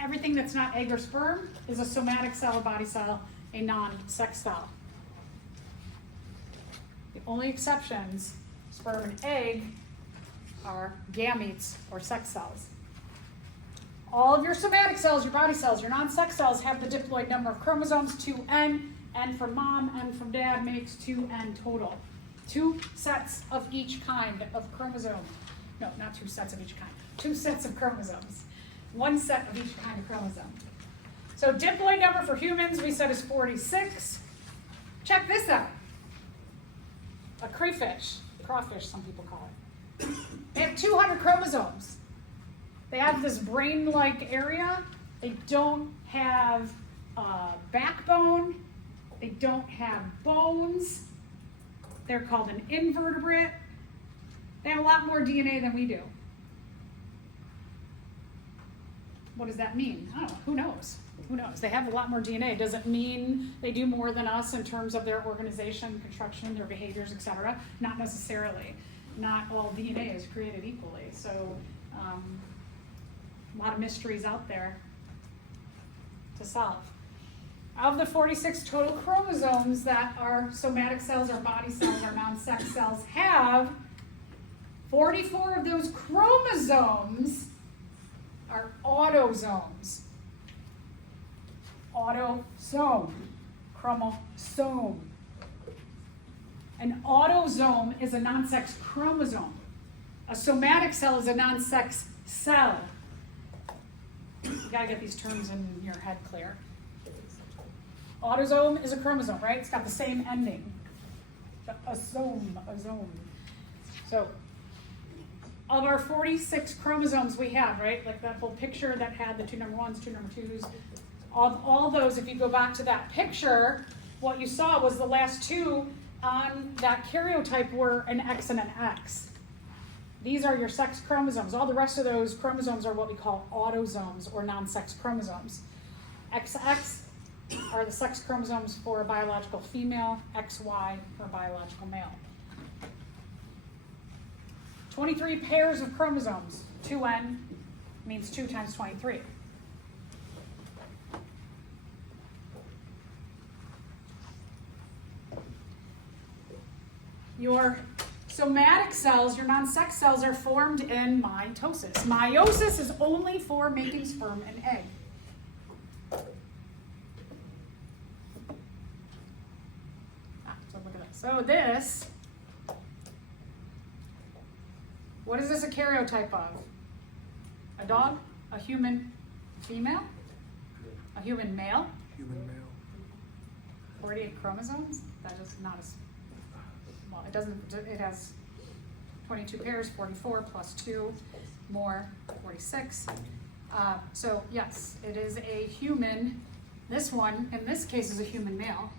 Everything that's not egg or sperm is a somatic cell, a body cell, a non-sex cell. The only exceptions, sperm and egg, are gametes or sex cells. All of your somatic cells, your body cells, your non-sex cells have the diploid number of chromosomes, 2N. N from mom, N from dad makes 2N total. 2 sets of each kind of chromosome. No, not 2 sets of each kind. 2 sets of chromosomes. 1 set of each kind of chromosome. So diploid number for humans, we said, is 46. Check this out. A crayfish, crawfish some people call it. They have 200 chromosomes. They have this brain-like area. They don't have a backbone. They don't have bones. They're called an invertebrate. They have a lot more DNA than we do. What does that mean? I don't know. Who knows? Who knows? They have a lot more DNA. Does it mean they do more than us in terms of their organization, construction, their behaviors, etc.? Not necessarily. Not all DNA is created equally. So a lot of mysteries out there to solve. Of the 46 total chromosomes that our somatic cells, our body cells, our non-sex cells have, 44 of those chromosomes are autosomes. Autosome. Chromosome. An autosome is a non-sex chromosome. A somatic cell is a non-sex cell. You gotta get these terms in your head clear. Autosome is a chromosome, right? It's got the same ending. A some. So, of our 46 chromosomes we have, right? Like that whole picture that had the 2 number 1s, 2 number 2s. Of all those, if you go back to that picture, what you saw was the last 2 on that karyotype were an X and an X. These are your sex chromosomes. All the rest of those chromosomes are what we call autosomes or non-sex chromosomes. XX are the sex chromosomes for a biological female, XY for a biological male. 23 pairs of chromosomes. 2N means 2 times 23. Your somatic cells, your non-sex cells, are formed in mitosis. Meiosis is only for making sperm and egg. So look at this. So this, what is this a karyotype of? A dog, a human female, a human male, Human male. 48 chromosomes? That is not as, well, it doesn't, it has 22 pairs, 44 plus 2 more, 46. So yes, it is a human. This one, in this case, is a human male.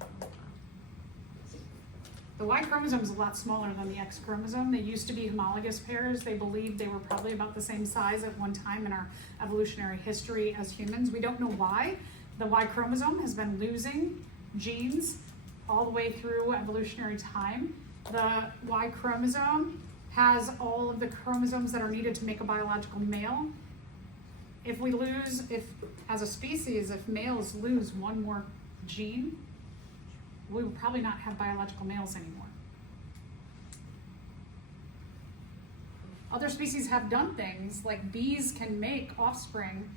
The Y chromosome is a lot smaller than the X chromosome. They used to be homologous pairs. They believed they were probably about the same size at one time in our evolutionary history as humans. We don't know why. The Y chromosome has been losing genes all the way through evolutionary time. The Y chromosome has all of the chromosomes that are needed to make a biological male. If we lose, as a species, if males lose one more gene, we would probably not have biological males anymore. Other species have done things, like bees can make offspring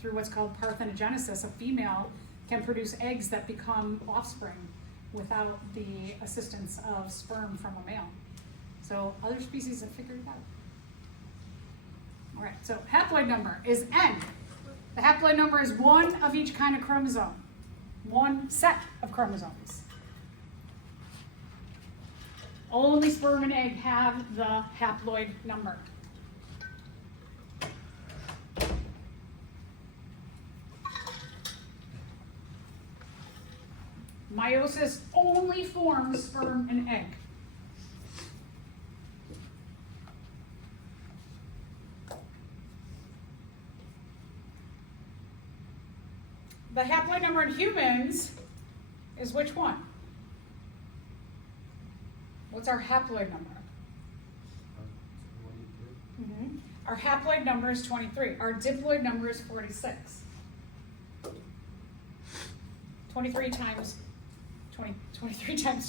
through what's called parthenogenesis. A female can produce eggs that become offspring without the assistance of sperm from a male. So other species have figured it out. All right, so haploid number is N. The haploid number is one of each kind of chromosome, one set of chromosomes. Only sperm and egg have the haploid number. Meiosis only forms sperm and egg. The haploid number in humans is which one? What's our haploid number? Our haploid number is 23. Our diploid number is 46. 23 times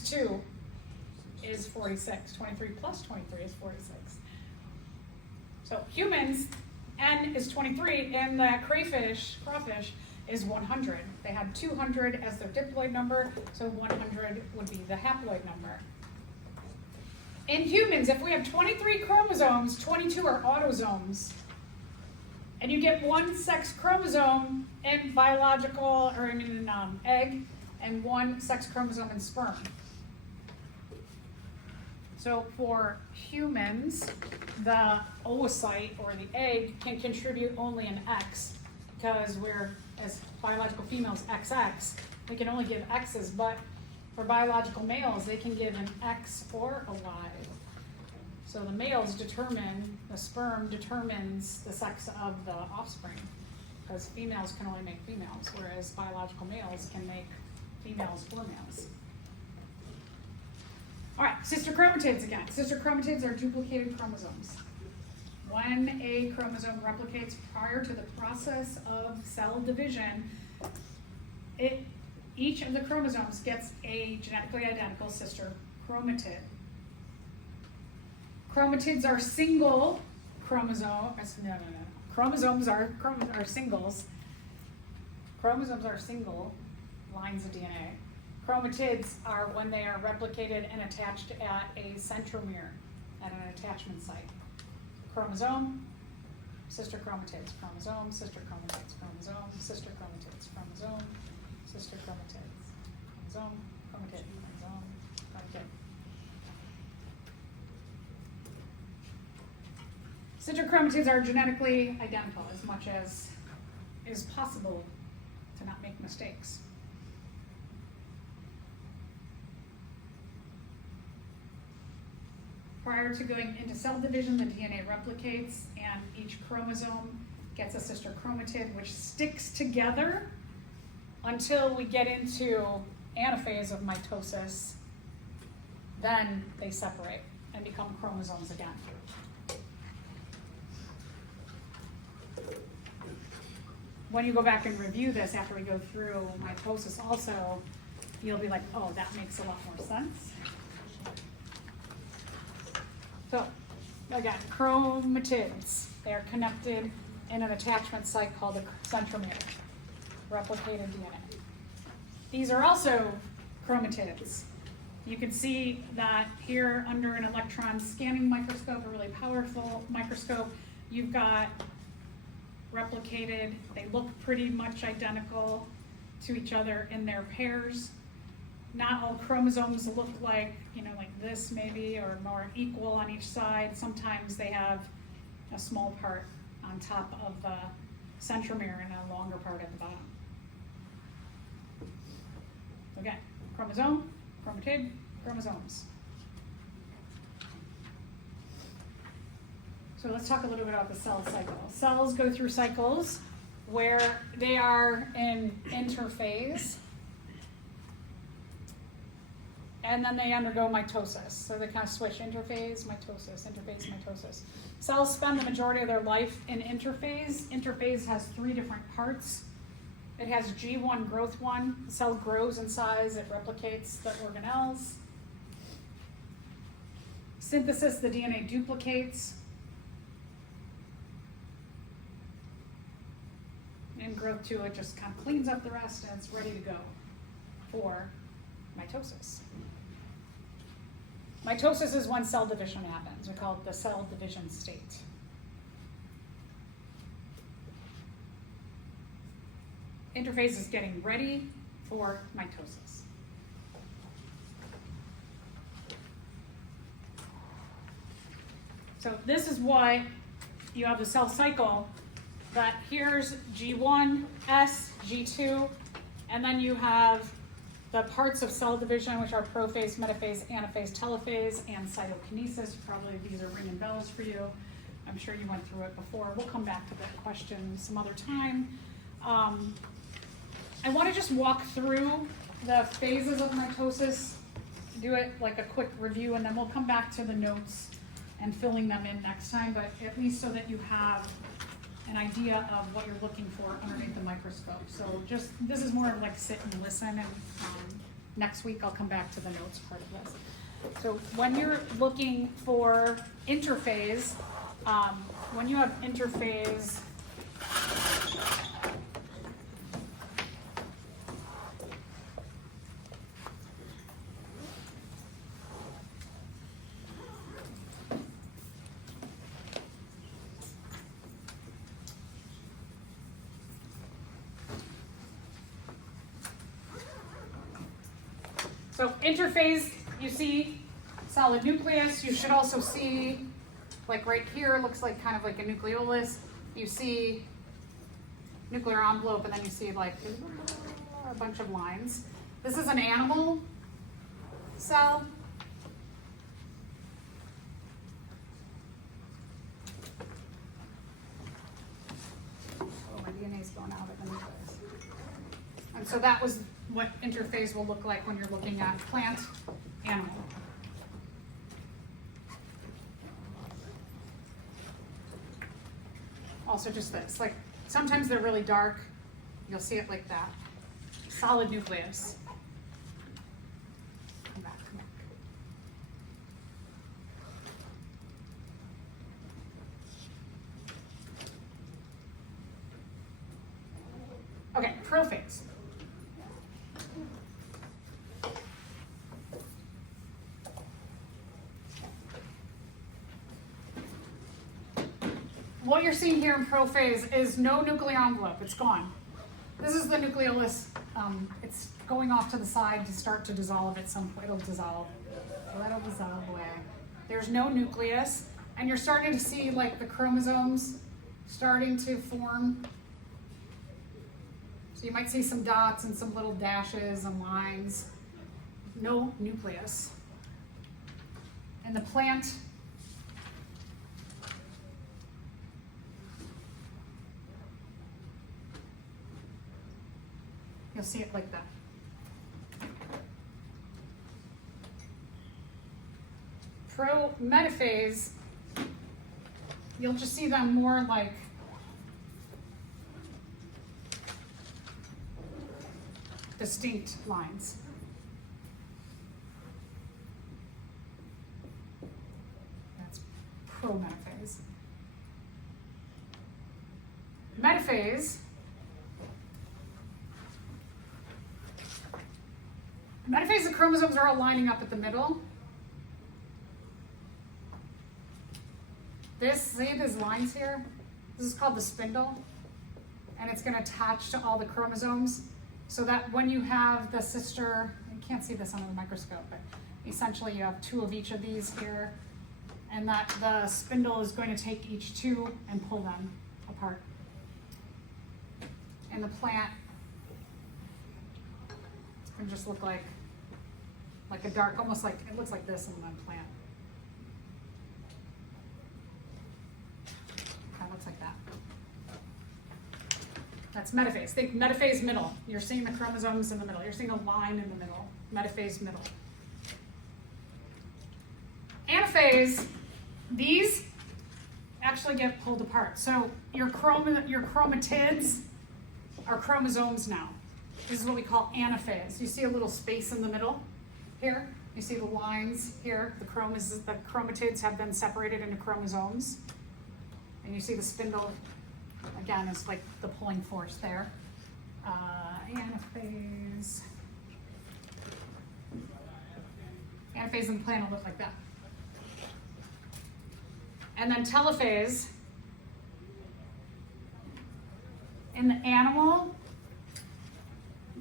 2 is 46. 23 plus 23 is 46. So humans, N is 23, and the crawfish is 100. They had 200 as their diploid number, so 100 would be the haploid number. In humans, if we have 23 chromosomes, 22 are autosomes. And you get one sex chromosome in biological, or in egg, and one sex chromosome in sperm. So for humans, the oocyte, or the egg, can contribute only an X, because we're, as biological females, XX. We can only give X's, but for biological males, they can give an X or a Y. So the males determine, the sperm determines the sex of the offspring, because females can only make females, whereas biological males can make females or males. All right, sister chromatids again. Sister chromatids are duplicated chromosomes. When a chromosome replicates prior to the process of cell division, each of the chromosomes gets a genetically identical sister chromatid. Chromatids are single chromosomes. No. Chromosomes are singles. Chromosomes are single lines of DNA. Chromatids are when they are replicated and attached at a centromere, at an attachment site. Chromosome, sister chromatids, chromosome, sister chromatids, chromosome, sister chromatids, chromosome, sister chromatids, chromosome, chromatid, chromosome, chromatid. Sister chromatids are genetically identical as much as is possible to not make mistakes. Prior to going into cell division, the DNA replicates and each chromosome gets a sister chromatid, which sticks together until we get into anaphase of mitosis. Then they separate and become chromosomes again. When you go back and review this after we go through mitosis also, you'll be like, oh, that makes a lot more sense. So, again, chromatids, they are connected in an attachment site called the centromere, replicated DNA. These are also chromatids. You can see that here under an electron scanning microscope, a really powerful microscope, you've got replicated, they look pretty much identical to each other in their pairs. Not all chromosomes look like, like this maybe, or more equal on each side. Sometimes they have a small part on top of the centromere and a longer part at the bottom. Okay, chromosome, chromatid, chromosomes. So let's talk a little bit about the cell cycle. Cells go through cycles where they are in interphase, and then they undergo mitosis. So they kind of switch interphase, mitosis, interphase, mitosis. Cells spend the majority of their life in interphase. Interphase has 3 different parts. It has G1 growth 1. The cell grows in size, it replicates the organelles. Synthesis, the DNA duplicates. In growth 2, it just kind of cleans up the rest and it's ready to go for mitosis. Mitosis is when cell division happens. We call it the cell division state. Interphase is getting ready for mitosis. So this is why you have the cell cycle, that here's G1, S, G2, and then you have the parts of cell division, which are prophase, metaphase, anaphase, telophase, and cytokinesis. Probably these are ringing bells for you. I'm sure you went through it before. We'll come back to that question some other time. I want to just walk through the phases of mitosis, do it like a quick review, and then we'll come back to the notes and filling them in next time, but at least so that you have an idea of what you're looking for underneath the microscope. So just, this is more of like sit and listen, and next week I'll come back to the notes part of this. So when you're looking for interphase, when you have interphase, so interphase, you see solid nucleus. You should also see, like right here, looks like kind of like a nucleolus. You see nuclear envelope, and then you see like a bunch of lines. This is an animal cell. Oh, my DNA is going out of the nucleus. And so that was what interphase will look like when you're looking at plant, animal. Also just this, like sometimes they're really dark, you'll see it like that. Solid nucleus. Come back, come back. Okay, prophase. What you're seeing here in prophase is no nuclear envelope, it's gone. This is the nucleolus, it's going off to the side to start to dissolve at some point, it'll dissolve. So that'll dissolve away. There's no nucleus, and you're starting to see like the chromosomes starting to form. So you might see some dots and some little dashes and lines. No nucleus. In the plant, you'll see it like that. Pro-metaphase, you'll just see them more like distinct lines. That's pro-metaphase. Metaphase, metaphase, the chromosomes are all lining up at the middle. See these lines here? This is called the spindle, and it's going to attach to all the chromosomes so that when you have the sister, you can't see this under the microscope, but essentially you have two of each of these here, and that the spindle is going to take each two and pull them apart. In the plant, it's going to just look like a dark, almost like, it looks like this in the plant. Kind of looks like that. That's metaphase. Think metaphase middle. You're seeing the chromosomes in the middle. You're seeing a line in the middle. Metaphase middle. Anaphase, these actually get pulled apart. So your chromatids are chromosomes now. This is what we call anaphase. You see a little space in the middle here? You see the lines here? The chromatids have been separated into chromosomes. And you see the spindle, again, is like the pulling force there. Anaphase. Anaphase in the plant will look like that. And then telophase. In the animal,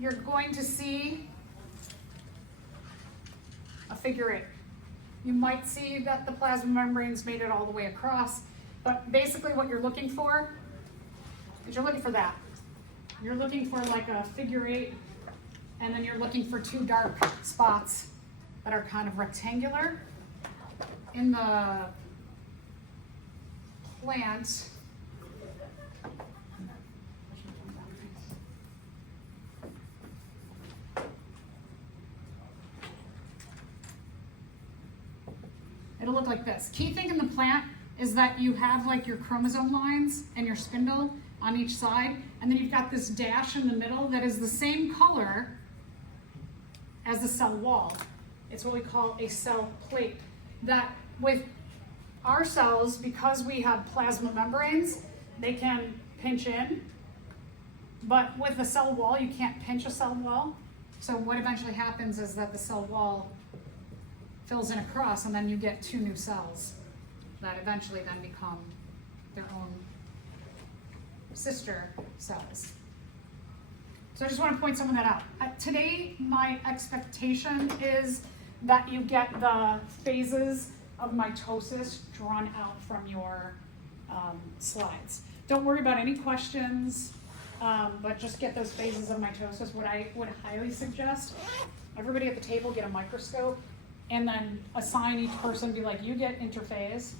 you're going to see a figure 8. You might see that the plasma membranes made it all the way across, but basically what you're looking for is you're looking for that. You're looking for like a figure 8, and then you're looking for 2 dark spots that are kind of rectangular. In the plant, it'll look like this. Key thing in the plant is that you have like your chromosome lines and your spindle on each side, and then you've got this dash in the middle that is the same color as the cell wall. It's what we call a cell plate. That with our cells, because we have plasma membranes, they can pinch in, but with the cell wall, you can't pinch a cell wall. So what eventually happens is that the cell wall fills in across, and then you get 2 new cells that eventually then become their own sister cells. So I just want to point some of that out. Today, my expectation is that you get the phases of mitosis drawn out from your slides. Don't worry about any questions, but just get those phases of mitosis. What I would highly suggest, everybody at the table get a microscope, and then assign each person, be like, you get interphase,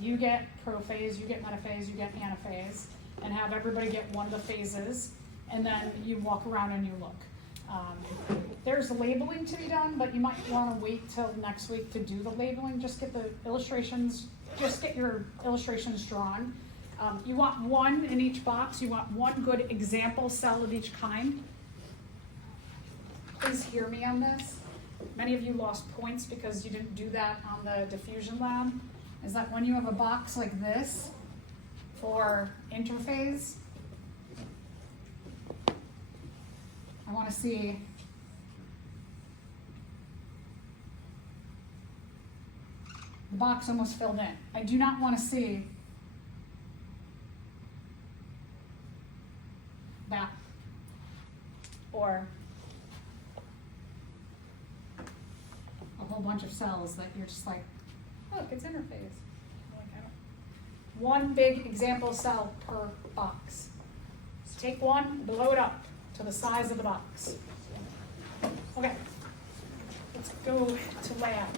you get prophase, you get metaphase, you get anaphase, and have everybody get one of the phases, and then you walk around and you look. There's labeling to be done, but you might want to wait till next week to do the labeling. Just get the illustrations, just get your illustrations drawn. You want 1 in each box. You want 1 good example cell of each kind. Please hear me on this. Many of you lost points because you didn't do that on the diffusion lab. Is that when you have a box like this for interphase, I want to see the box almost filled in. I do not want to see that or a whole bunch of cells that you're just like, look, it's interphase. Like, 1 big example cell per box. So take 1, blow it up to the size of the box. Okay, let's go to lab.